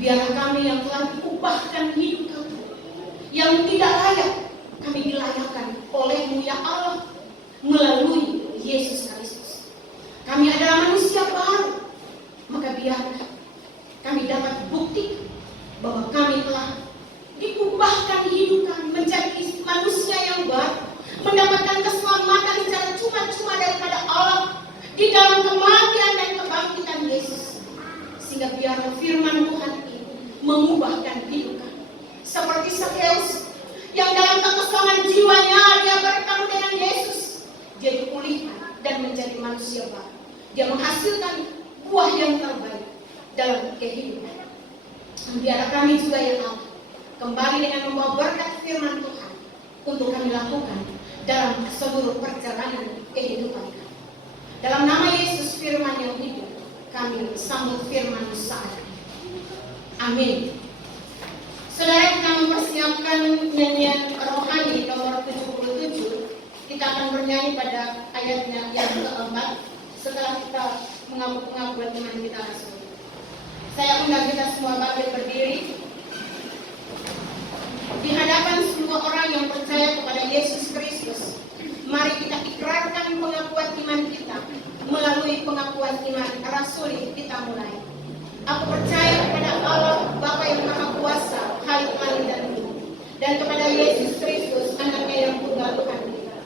Biarlah kami yang telah diubahkan hidup kami, yang tidak layak, kami dilayakkan oleh-Mu ya Allah, melalui Yesus Kristus. Kami adalah manusia baru, maka biarlah kami dapat bukti bahwa kami telah diubahkan hidup kami menjadi manusia yang baru, mendapatkan keselamatan secara cuma-cuma daripada Allah di dalam kematian dan kebangkitan Yesus. Sehingga biarlah firman Tuhan ini mengubahkan hidup kami. Seperti Sakeus yang dalam kekosongan jiwanya dia bertemu dengan Yesus, dia dipulihkan dan menjadi manusia baru. Dia menghasilkan buah yang terbaik dalam kehidupan. Biarlah kami juga yang Allah kembali dengan membawa berkat firman Tuhan untuk kami lakukan dalam seluruh perjalanan kehidupan kami. Dalam nama Yesus firman yang hidup, kami sambut firman saat ini. Amin. Saudara, kita mempersiapkan nyanyian rohani nomor 77. Kita akan bernyanyi pada ayatnya yang keempat setelah kita mengaku pengakuan iman kita langsung. Saya undang kita semua bangkit berdiri di hadapan semua orang yang percaya kepada Yesus Kristus. Mari kita ikrarkan pengakuan iman kita melalui pengakuan iman rasuli. Kita mulai. Aku percaya kepada Allah Bapa yang Maha Kuasa, Khalik langit dan bumi, dan kepada Yesus Kristus, anaknya yang tunggal Tuhan kita,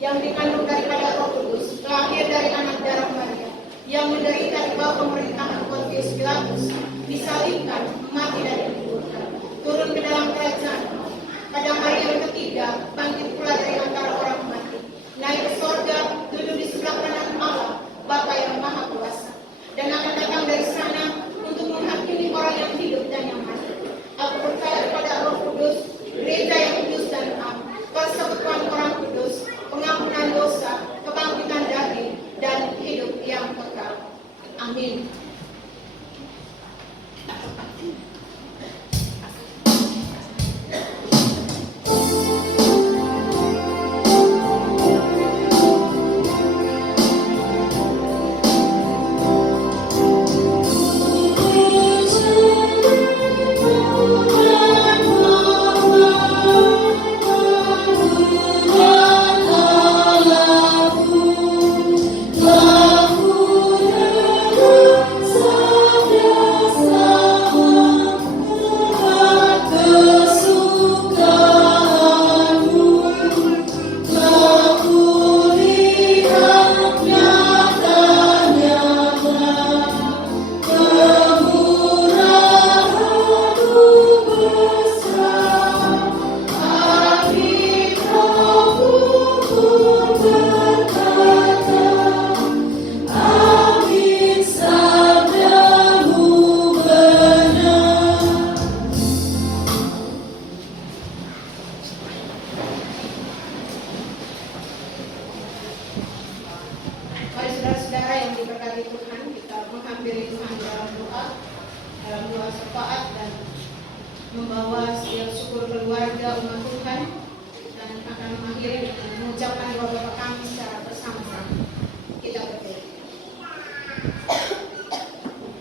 yang dikandung daripada Roh Kudus, lahir dari anak darah Maria, yang menderita di bawah pemerintahan Pontius Pilatus, disalibkan, mati dan dikuburkan, turun ke dalam kerajaan, pada hari yang ketiga bangkit pula dari antara orang mati, naik ke sorga, duduk di sebelah kanan Allah Bapa yang Maha Kuasa, dan akan datang dari sana untuk menghakimi orang yang hidup dan yang mati. Aku percaya kepada Roh Kudus, gereja yang kudus dan am, persekutuan orang kudus, pengampunan dosa, kebangkitan daging, dan hidup yang kekal. Amin.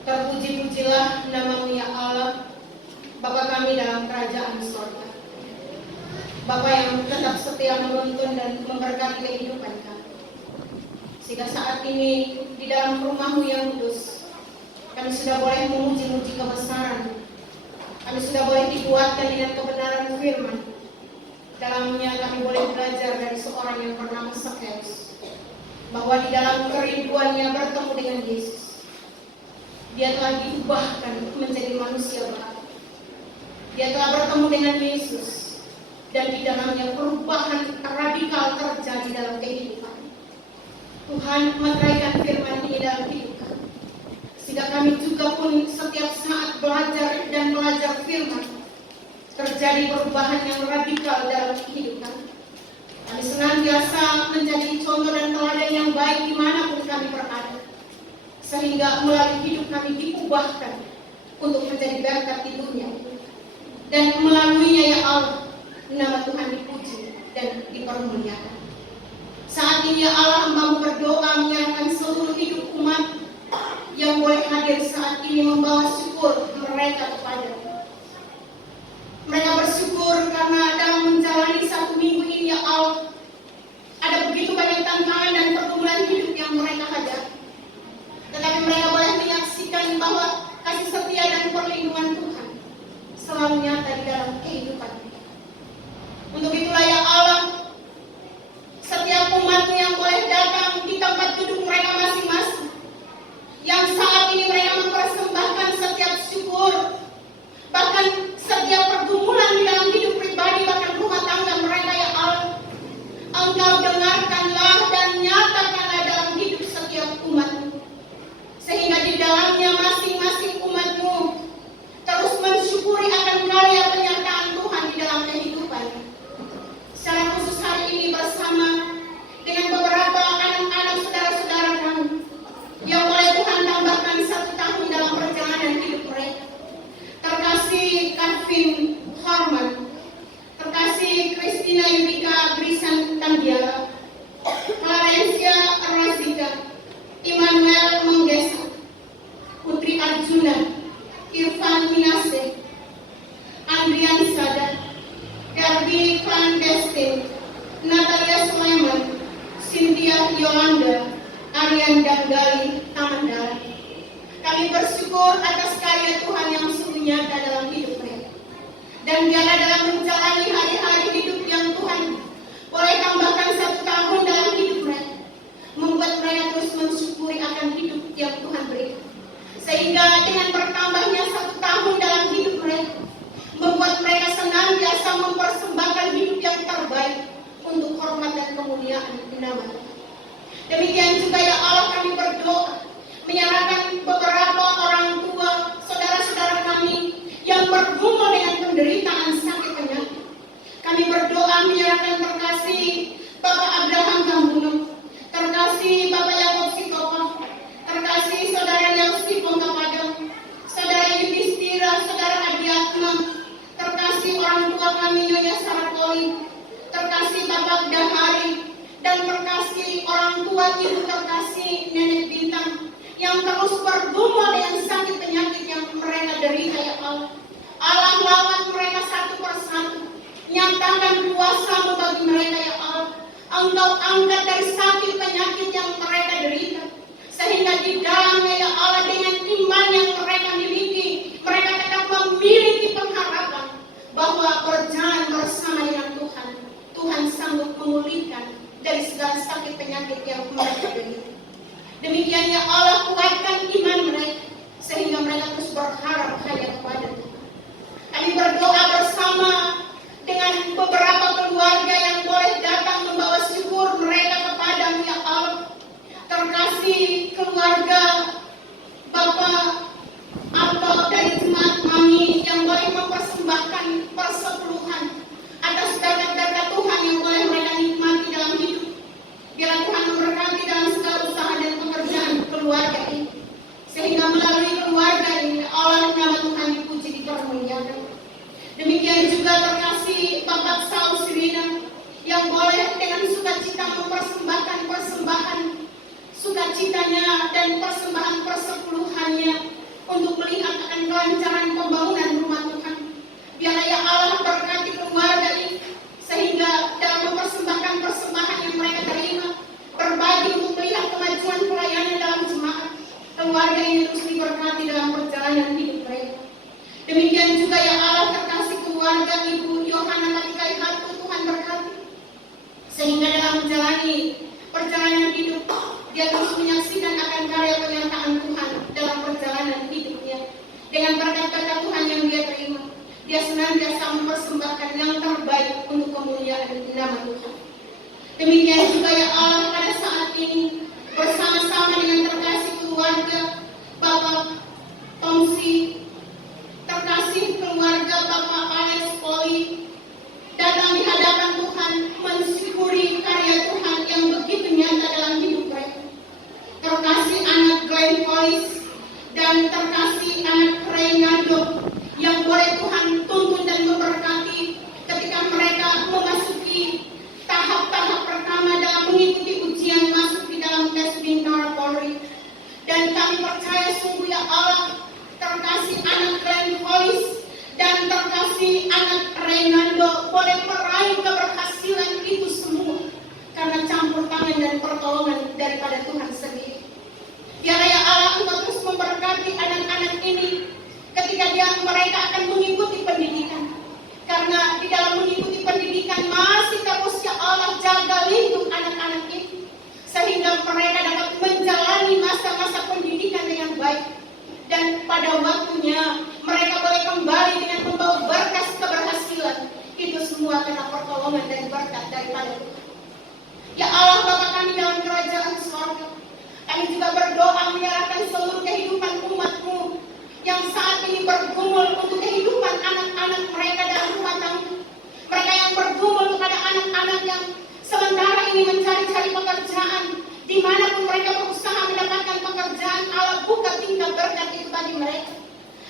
Terpuji-pujilah nama-Mu ya Allah, Bapa kami dalam kerajaan surga. Bapa yang tetap setia menuntun dan memberkati kehidupan kami. Sehingga saat ini di dalam rumah-Mu yang kudus, kami sudah boleh memuji-muji kebesaran. Kami sudah boleh dikuatkan dengan kebenaran firman. Dalamnya kami boleh belajar dari seorang yang bernama Sakeus, bahwa di dalam kerinduannya bertemu dengan Yesus, dia telah diubahkan menjadi manusia baru. Dia telah bertemu dengan Yesus, dan di dalamnya perubahan radikal terjadi dalam kehidupan. Tuhan meteraikan firman ini dalam hidup kami, sehingga kami juga pun setiap saat belajar dan belajar firman, terjadi perubahan yang radikal dalam hidup kami. Kami senantiasa menjadi contoh dan teladan yang baik dimanapun kami kami berada. Sehingga melalui hidup kami diubahkan untuk menjadi berkat di dunia. Dan melaluinya ya Allah, nama Tuhan dipuji dan dipermuliakan. Saat ini ya Allah, hamba-Mu berdoa menyerahkan seluruh hidup umat yang boleh hadir saat ini membawa syukur mereka kepada-Mu. Mereka bersyukur karena dalam menjalani satu minggu ini ya Allah, ada begitu banyak tantangan dan pergumulan hidup yang mereka hadapi. Tetapi mereka boleh menyaksikan bahwa kasih setia dan perlindungan Tuhan selalu nyata di dalam kehidupan mereka. Untuk itulah ya Allah, setiap umat-Mu yang boleh datang di tempat duduk mereka masing-masing, yang saat ini mereka mempersembahkan setiap syukur, bahkan setiap pergumulan di dalam hidup pribadi, bahkan rumah tangga mereka ya Allah, Engkau dengarkanlah dan nyatakanlah dalam hidup setiap umat-Mu, sehingga di dalamnya masing-masing umat-Mu terus mensyukuri akan karya penyertaan Tuhan di dalam kehidupan. Secara khusus hari ini bersama dengan beberapa anak-anak saudara-saudara kami yang oleh Tuhan tambahkan 1 tahun dalam perjalanan hidup mereka. Terkasih Kevin Horman, terkasih Christina Yudika Brisan Tandiala, Clarencia Razika, Immanuel Menggesa, Putri Arjuna, Irfan Minase, Andrian Sada, Darby Clandestine, Natalia Sulaiman, Cynthia Yolanda, Aryan Danggali, Tamandala. Kami bersyukur atas karya Tuhan yang sungguh nyata dalam hidup mereka. Dan biarlah dalam menjalani hari-hari hidup yang Tuhan boleh tambahkan 1 tahun dalam hidup mereka, membuat mereka terus mensyukuri akan hidup yang Tuhan berikan. Sehingga dengan bertambahnya 1 tahun dalam hidup mereka, membuat mereka senantiasa mempersembahkan hidup yang terbaik untuk hormat dan kemuliaan nama Tuhan. Demikian juga ya Allah, kami berdoa menyerahkan beberapa orang tua, saudara-saudara kami yang bergumul dengan penderitaan sakit penyakit. Kami berdoa menyerahkan terkasih Bapak Abraham Gambuno, terkasih Bapak Yakob Sitopa, terkasih Saudara Yelsi Pongkapadang, Saudara Yudhistira, Saudara Adiatma, terkasih orang tua kami Nyonya Sarakoli, terkasih Bapak Dahari, dan terkasih orang tua Ibu terkasih Nenek Bintang yang terus bergumul dengan sakit penyakit yang mereka derita ya Allah. Allah lawan mereka satu persatu, nyatakan kuasa-Mu bagi mereka ya Allah. Engkau angkat dari sakit penyakit yang mereka derita, sehingga di dalamnya ya Allah, dengan iman yang mereka miliki, mereka tetap memiliki pengharapan bahwa berjalan bersama dengan Tuhan, Tuhan sanggup memulihkan dari segala sakit penyakit yang mereka derita. Demikian ya Allah, kuatkan iman mereka sehingga mereka terus berharap hanya kepada Tuhan. Kami berdoa bersama dengan beberapa keluarga yang boleh datang membawa syukur mereka kepada-Mu ya Allah. Terkasih keluarga Bapak Alto dari jemaat kami yang boleh mempersembahkan persepuluhan atas berkat-berkat Tuhan yang boleh mereka nikmati dalam hidup. Biarlah Tuhan memberkati dalam segala usaha dan pekerjaan keluarga ini, sehingga melalui keluarga ini Allah nama Tuhan dipuji, dipermuliakan. Demikian juga terkasih Bapak Saul Sirina yang boleh dengan sukacita mempersembahkan persembahan sukacitanya dan persembahan persepuluhannya untuk melihat akan kelancaran pembangunan rumah Tuhan. Biarlah ya Allah berkati keluarga ini, sehingga dalam mempersembahkan persembahan yang mereka terima, berbagi untuk melihat kemajuan pelayanan dalam jemaat, keluarga ini terus diberkati dalam perjalanan hidup mereka. Demikian juga ya Allah, terkasih keluarga Ibu Yohana Matikai Harto, Tuhan berkati, sehingga dalam menjalani perjalanan hidup dia terus menyaksikan akan karya penyertaan Tuhan dalam perjalanan hidupnya. Dengan berkat-berkat Tuhan yang dia terima, dia senantiasa mempersembahkan yang terbaik untuk kemuliaan nama Tuhan. Demikian juga ya Allah, pada saat ini bersama-sama dengan terkasih keluarga Bapak Tomsi, terkasih keluarga Bapak Alex Poli, datang di hadapan Tuhan mensyukuri karya Tuhan yang begitu nyata dalam hidup mereka. dan terkasih anak Reynaldo yang boleh Tuhan tuntun dan memberkati ketika mereka memasuki tahap-tahap pertama dalam mengikuti ujian masuk di dalam tes Bintara Polri. Dan kami percaya sungguh ya Allah, terkasih anak Glenn Hollis dan terkasih anak Reynaldo boleh meraih keberhasilan itu semua karena campur tangan dan pertolongan daripada Tuhan sendiri. Biarlah ya Allah, Engkau terus memberkati anak-anak ini ketika mereka akan mengikuti pendidikan. Karena di dalam mengikuti pendidikan masih terus ya Allah jaga lindung anak-anak ini, sehingga mereka dapat menjalani masa-masa pendidikan dengan baik. Dan pada waktunya mereka boleh kembali dengan membawa berkas keberhasilan. Itu semua karena pertolongan dan berkat daripada Tuhan. Ya Allah, Bapa kami dalam kerajaan surga, kami juga berdoa menyerahkan seluruh kehidupan umat-Mu yang saat ini bergumul untuk kehidupan anak-anak mereka dalam rumah tangga. Mereka yang bergumul kepada anak-anak yang sementara ini mencari-cari pekerjaan. Dimanapun mereka berusaha mendapatkan pekerjaan, Allah buka tingkap berkat itu bagi mereka.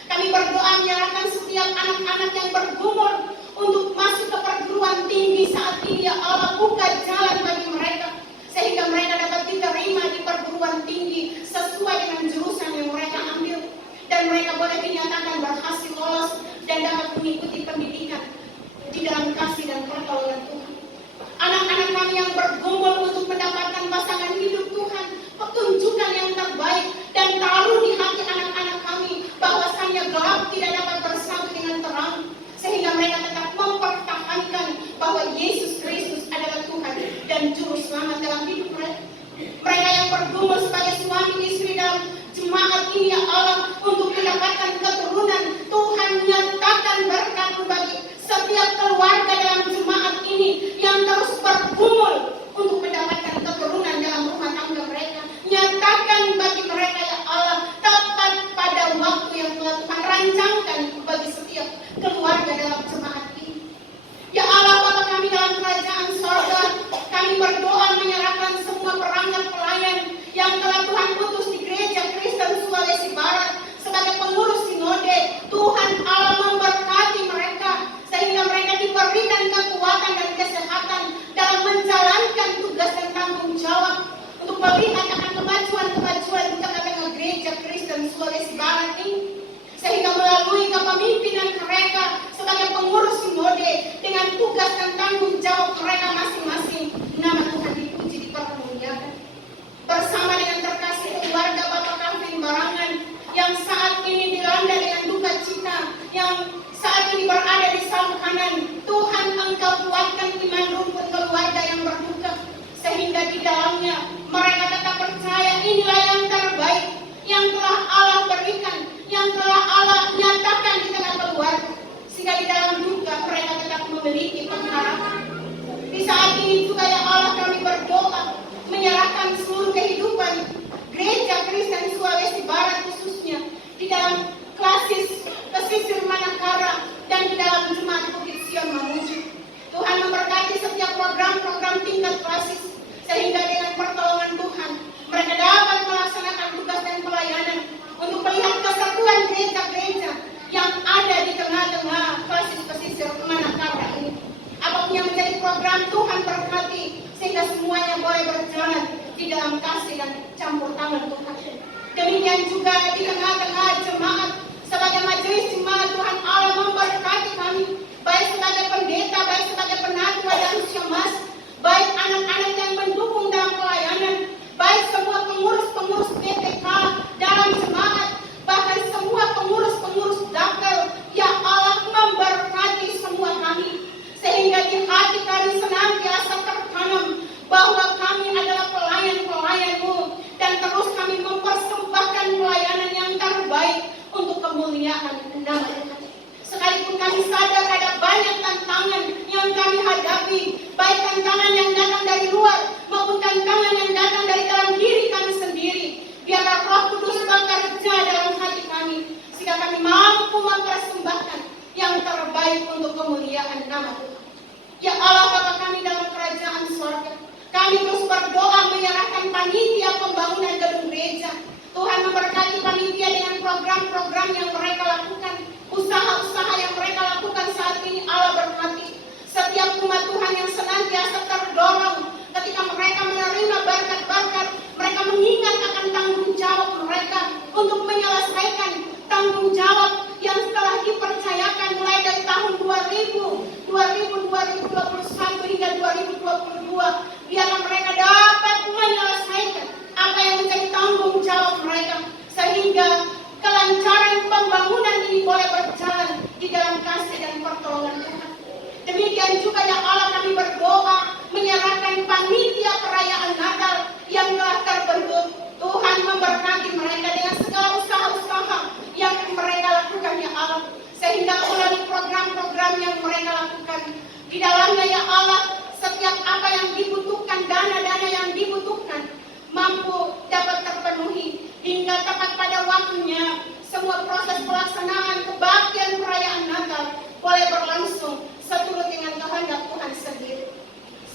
Kami berdoa menyerahkan setiap anak-anak yang bergumul untuk masuk ke perguruan tinggi saat ini, ya Allah buka jalan bagi mereka, sehingga mereka dapat diterima di perguruan tinggi sesuai dengan jurusan yang mereka ambil, dan mereka boleh dinyatakan berhasil lolos dan dapat mengikuti pendidikan di dalam kasih dan pertolongan Tuhan. Anak-anak kami yang bergumul untuk mendapatkan pasangan hidup Tuhan, petunjukan yang terbaik dan taruh di hati anak-anak kami bahwasanya gelap tidak dapat bersatu dengan terang, sehingga mereka tetap mempertahankan bahwa Yesus Kristus adalah Tuhan dan Juru Selamat dalam hidup mereka. Mereka yang bergumul sebagai suami istri dalam jemaat ini, ya Allah, untuk mendapatkan keturunan, Tuhan nyatakan berkat bagi setiap keluarga dalam jemaat ini yang terus bergumul untuk mendapatkan keturunan dalam rumah tangga mereka. Nyatakan bagi mereka, ya Allah, tepat pada waktu yang telah Tuhan rancangkan bagi setiap keluarga dalam jemaat ini. Ya Allah, Bapa kami dalam kerajaan sorga, kami berdoa menyerahkan semua perangkat pelayan yang telah Tuhan putus di Gereja Kristen Sulawesi Barat sebagai pengurus sinode. Tuhan Allah memberkati mereka, sehingga mereka diberikan kekuatan dan kesehatan dalam menjalankan tugas dan tanggung jawab untuk melihat akan kemajuan-kemajuan di tengah-tengah Gereja Kristen Sulawesi Barat ini, sehingga melalui kepemimpinan mereka sebagai pengurus sinode dengan tugas dan tanggung jawab mereka masing-masing, nama Tuhan dipuji, dipermuliakan. Bersama dengan terkasih keluarga Bapak Kavin Barangan yang saat ini dilanda dengan duka cita, yang saat ini berada di saung kanan, Tuhan Engkau kuatkan iman rumpun keluarga yang berduka, sehingga di dalamnya mereka tetap percaya inilah yang terbaik yang telah Allah berikan, yang telah Allah nyatakan di tengah keluarga, sehingga di dalam duka mereka tetap memiliki pengharapan. Di saat ini juga ya Allah, kami berdoa menyerahkan seluruh kehidupan Gereja Kristen Sulawesi Barat, khususnya di dalam klasis pesisir Manakara dan di dalam jemaat Bukit Sion Mamuju. Tuhan memberkati setiap program-program tingkat klasis, sehingga dengan pertolongan Tuhan mereka dapat melaksanakan tugas dan pelayanan untuk melihat kesatuan gereja-gereja yang ada di tengah-tengah klasis pesisir Manakara ini. Apapun yang menjadi program, Tuhan berkati sehingga semuanya boleh berjalan di dalam kasih dan campur tangan Tuhan. Demikian juga di tengah-tengah jemaat, sebagai majelis jemaat, Tuhan Allah memberkati kami, baik sebagai pendeta, baik sebagai penatua dan syemasi, baik anak-anak yang mendukung dalam pelayanan, baik semua pengurus-pengurus PTK dalam jemaat, bahkan semua pengurus-pengurus dakal, ya Allah memberkati semua kami, sehingga di hati kami senantiasa tertanam bahwa kami adalah pelayan-pelayan-Mu, dan terus kami mempersembahkan pelayanan yang terbaik untuk kemuliaan nama Tuhan. Sekalipun kami sadar ada banyak tantangan yang kami hadapi, baik tantangan yang datang dari luar maupun tantangan yang datang dari dalam diri kami sendiri, biarlah Roh Kudus bekerja dalam hati kami, sehingga kami mampu mempersembahkan yang terbaik untuk kemuliaan nama Tuhan. Ya Allah, Bapa kami dalam kerajaan surga, kami terus berdoa menyerahkan panitia pembangunan gedung gereja. Tuhan Tuhan memberkati panitia dengan program-program yang mereka lakukan, usaha-usaha yang mereka lakukan saat ini. Allah berkati setiap umat Tuhan yang senantiasa terdorong ketika mereka menerima berkat-berkat, mereka mengingat akan tanggung jawab mereka untuk menyelesaikan tanggung jawab yang telah dipercayakan mulai dari tahun 2021 hingga 2022. Biarlah mereka dapat menyelesaikan apa yang menjadi tanggung jawab mereka, sehingga kelancaran pembangunan ini boleh berjalan di dalam kasih dan pertolongan Tuhan. Demikian juga ya Allah, kami berdoa menyerahkan panitia perayaan Natal yang telah terbentuk. Tuhan memberkati mereka dengan segala usaha-usaha yang mereka lakukan ya Allah, sehingga melalui program-program yang mereka lakukan di dalamnya ya Allah, setiap apa yang dibutuhkan, dana-dana yang dibutuhkan mampu dapat terpenuhi hingga tepat pada waktunya. Semua proses pelaksanaan kebaktian perayaan Natal boleh berlangsung seturut dengan kehendak Tuhan sendiri.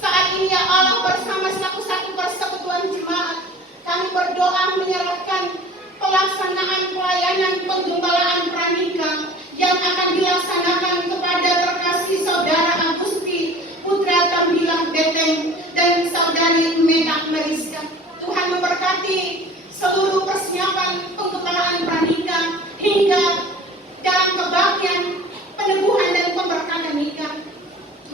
Saat ini ya Allah, bersama satu-satu persekutuan jemaat, kami berdoa menyerahkan pelaksanaan pelayanan penggembalaan pranikah yang akan dilaksanakan kepada terkasih Saudara Agusti Putra Tambilah Beteng dan Saudari Medak Meriska. Tuhan memberkati seluruh persiapan penggembalaan pranikah hingga dalam kebaktian peneguhan dan pemberkatan nikah.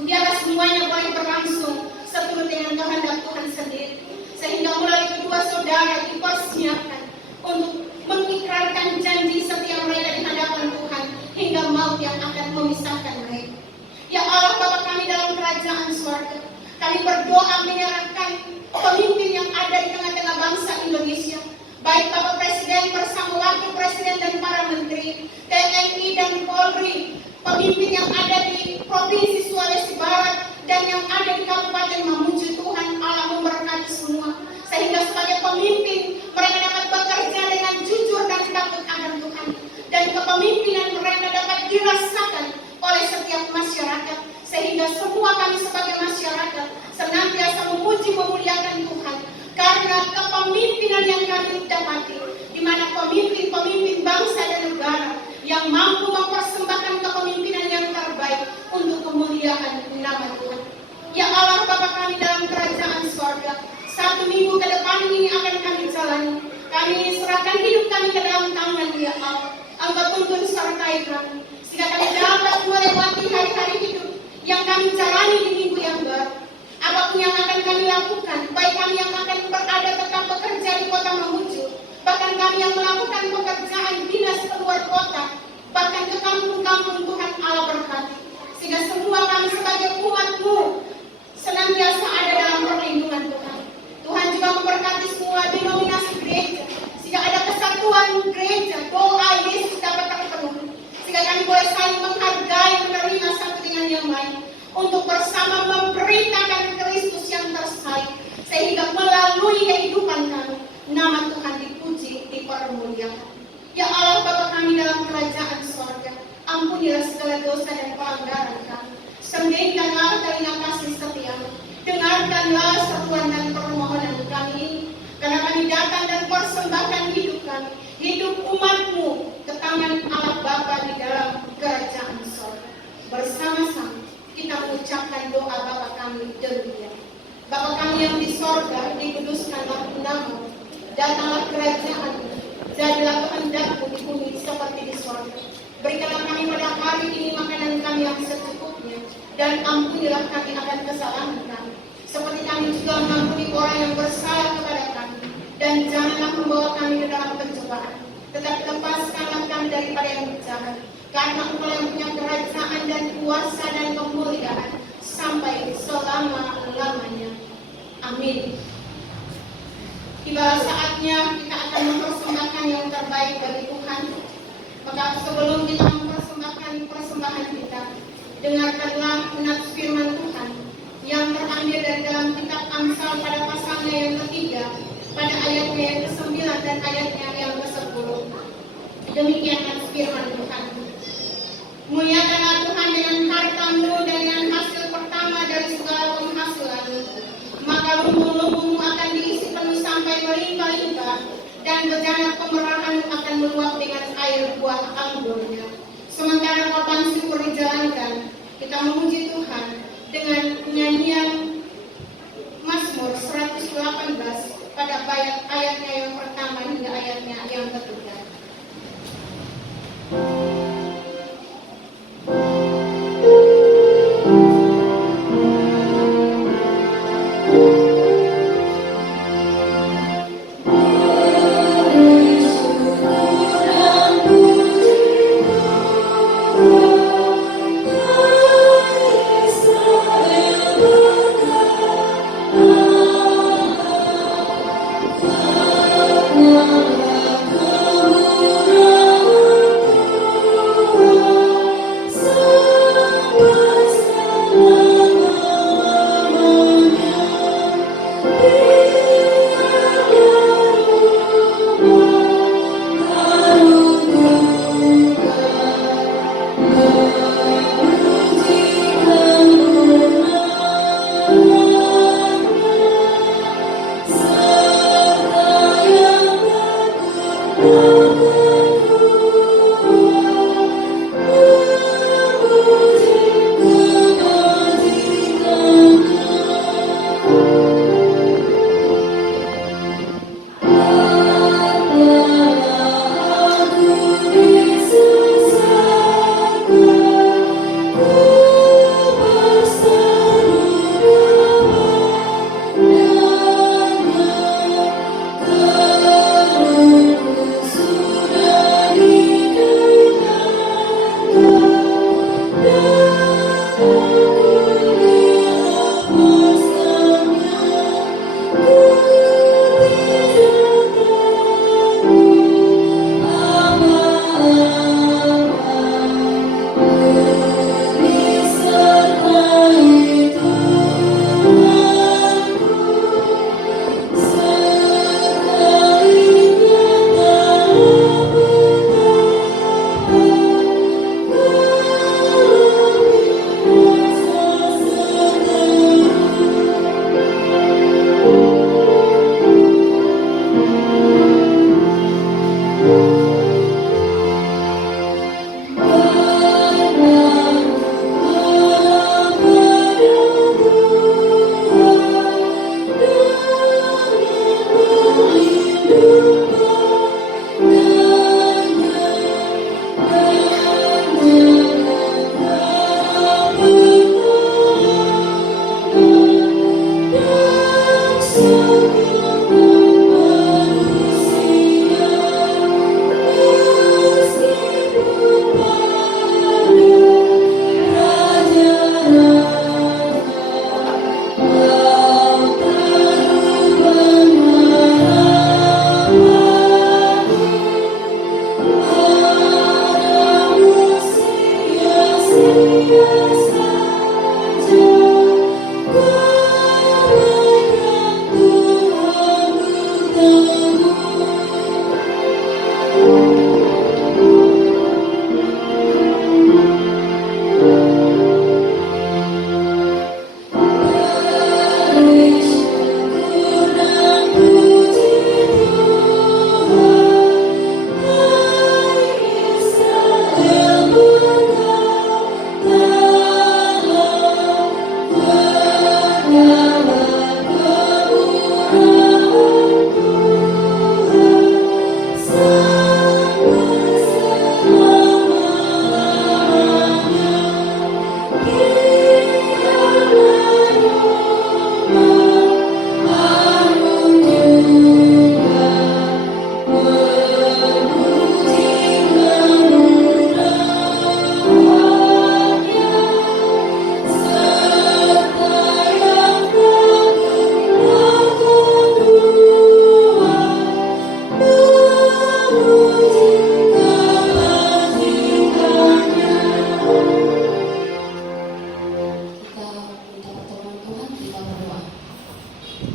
Biarlah semuanya boleh berlangsung seturut dengan kehendak Tuhan sendiri, sehingga mulai kedua saudara dipersiapkan untuk mengikrarkan janji setia mereka di hadapan Tuhan hingga maut yang akan memisahkan mereka. Ya Allah, Bapa kami dalam kerajaan surga, kami berdoa menyerahkan pemimpin yang ada di tengah-tengah bangsa Indonesia, baik Bapak Presiden bersama Wakil Presiden dan para Menteri, TNI dan Polri, pemimpin yang ada di Provinsi Sulawesi Barat dan yang ada di Kabupaten Mamuju. Tuhan Allah memberkati semua, sehingga sebagai pemimpin mereka dapat bekerja dengan jujur dan takut akan Tuhan, dan kepemimpinan mereka dapat dirasakan oleh setiap masyarakat, sehingga semua kami sebagai masyarakat senantiasa memuji memuliakan Tuhan karena kepemimpinan yang kami dapati, di mana pemimpin-pemimpin bangsa dan negara yang mampu mempersembahkan kepemimpinan yang terbaik untuk kemuliaan nama Tuhan. Ya Allah, Bapa kami dalam kerajaan surga, 1 minggu ke depan ini akan kami jalani. Kami serahkan hidup kami ke dalam tangan ya Allah. Engkau tuntun sertai kami, sehingga kami dapat melewati hari-hari hidup yang kami jalani di minggu yang baru. Apapun yang akan kami lakukan, baik kami yang akan berada tetap bekerja di kota Mamuju, bahkan kami yang melakukan pekerjaan dinas keluar kota, bahkan ke kampung-kampung, Tuhan Allah berkati, sehingga semua kami sebagai umat-Mu senantiasa ada dalam perlindungan Tuhan. Tuhan juga memberkati semua denominasi gereja, sehingga ada kesatuan gereja, doa Yesus dapat terpenuhi, sehingga kami boleh saling menghargai, menerima satu dengan yang lain, untuk bersama memberitakan Kristus yang tersalib, sehingga melalui kehidupan kami nama Tuhan dipuji, dipermuliakan. Ya Allah, Bapa kami dalam kerajaan surga, ampunilah segala dosa dan pelanggaran kami, sembahkanlah telinga kasih setiamu, dengarkanlah seruan dan permohonan kami ini, karena kami datang dan persembahkan hidup kami, hidup umat-Mu ke tangan Allah Bapa di dalam kerajaan surga. Bersama-sama kita mengucapkan doa Bapa kami demikian. Bapa kami yang di sorga, dikuduskanlah nama-Mu, datanglah kerajaan-Mu, jadilah kehendak-Mu di bumi seperti di sorga. Berikanlah kami pada hari ini makanan kami yang secukupnya, dan ampunilah kami akan kesalahan kami, seperti kami juga mengampuni orang yang bersalah kepada kami, dan janganlah membawa kami ke dalam pencobaan, tetapi lepaskanlah kami daripada yang jahat, karena Engkau yang punya kerajaan dan kuasa dan kemuliaan sampai selama-lamanya. Amin. Tiba saatnya kita akan mempersembahkan yang terbaik bagi Tuhan. Maka sebelum kita mempersembahkan persembahan kita, dengarkanlah nats firman Tuhan yang terambil dari dalam kitab Amsal pada pasalnya yang ketiga, pada ayatnya yang ke-9 dan ayatnya yang ke-10. Demikian nats firman Tuhan. Muliakanlah Tuhan dengan harta-Mu dan dengan hasil pertama dari segala penghasilan-Mu, maka lumbung-lumbung-Mu akan diisi penuh sampai berlimpah-limpah, dan bejana kemerahan akan meluap dengan air buah anggurnya. Sementara papan syukur dijalankan, kita memuji Tuhan dengan nyanyian Mazmur 118 pada ayatnya yang pertama hingga ayatnya yang ketiga.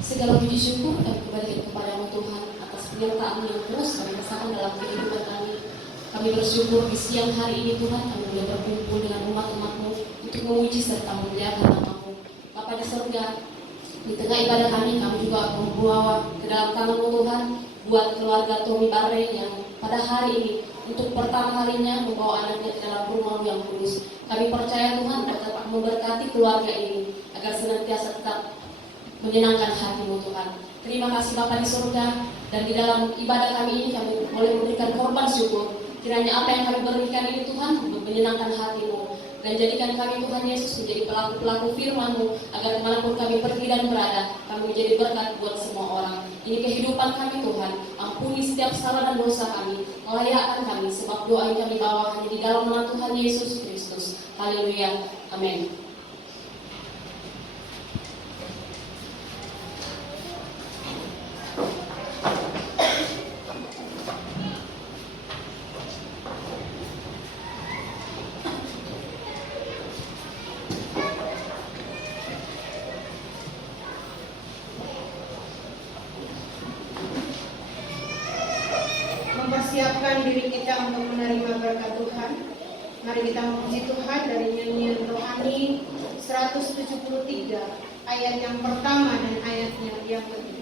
Segala puji syukur kami kembalikan kepadamu Tuhan atas penyertaan yang terus kami rasakan dalam kehidupan kami. Kami bersyukur di siang hari ini Tuhan kami boleh berkumpul dengan umat-umat-Mu untuk memuji serta memuliakan nama-Mu. Bapa di surga, Di tengah ibadah kami juga membawa ke dalam tangan Tuhan buat keluarga Tommy Barre yang pada hari ini untuk pertama kalinya membawa anaknya ke dalam rumah yang kudus. Kami percaya Tuhan dapat memberkati keluarga ini agar senantiasa tetap menyenangkan hati-Mu Tuhan. Terima kasih Bapa di surga, dan di dalam ibadah kami ini kami boleh memberikan korban syukur. Kiranya apa yang kami berikan ini Tuhan menyenangkan hati-Mu, dan jadikan kami Tuhan Yesus menjadi pelaku-pelaku firman-Mu, agar kemanapun kami pergi dan berada, kami menjadi berkat buat semua orang. Ini kehidupan kami Tuhan, ampuni setiap salah dan dosa kami, melayakkan kami, sebab doa yang kami bawa hanya di dalam nama Tuhan Yesus Kristus. Haleluya, amin. Mempersiapkan diri kita untuk menerima berkat Tuhan. Mari kita memuji Tuhan dari nyanyian rohani 173 ayat yang pertama dan ayatnya yang kedua.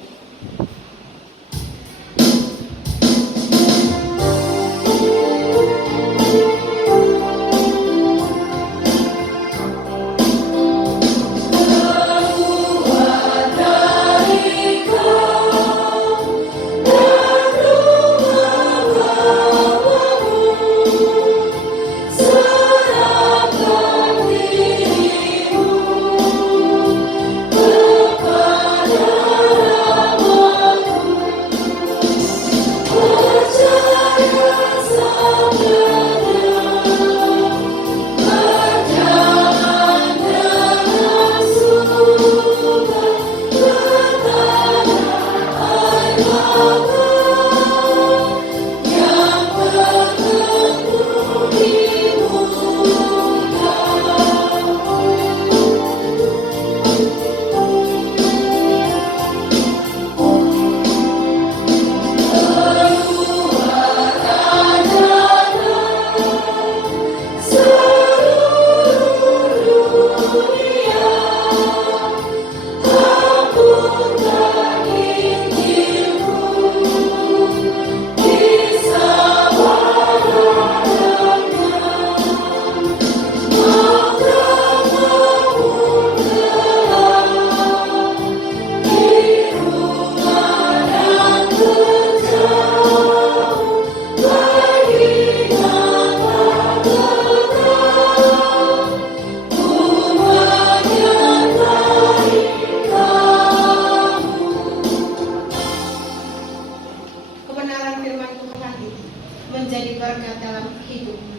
Menjadi berkat dalam hidupmu.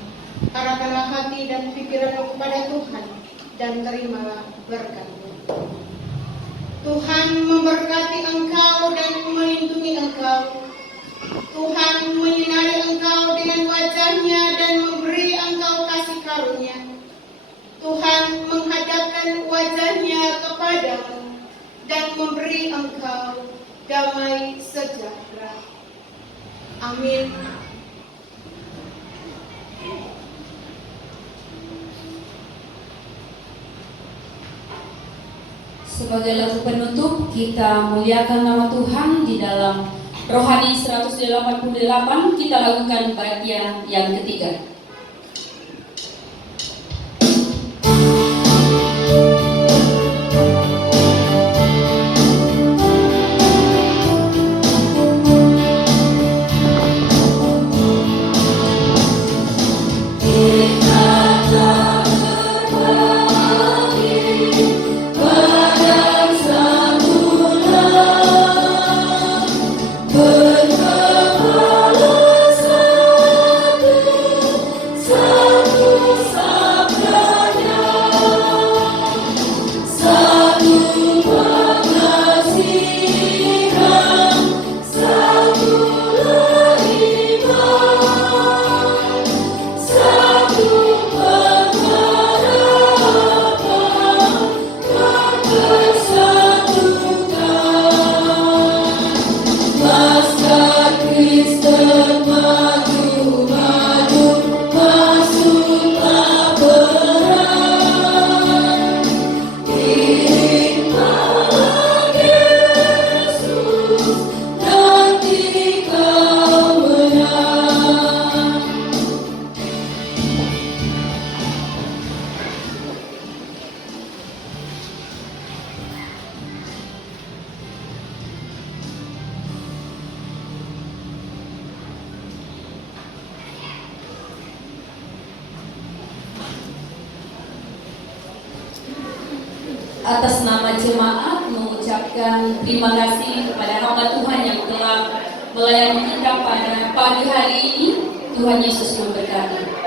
Arahkanlah hati dan pikiranmu kepada Tuhan dan terimalah berkat-Mu. Tuhan memberkati engkau dan melindungi engkau. Tuhan menyinari engkau dengan wajah-Nya dan memberi engkau kasih karunia. Tuhan menghadapkan wajah-Nya kepadamu dan memberi engkau damai sejahtera. Amin. Sebagai lagu penutup, kita muliakan nama Tuhan di dalam Rohani 188, kita lakukan bagian yang ketiga. Berkepala satu atas nama jemaat mengucapkan terima kasih kepada hamba Tuhan yang telah melayani kita pada pagi hari ini. Tuhan Yesus memberkati.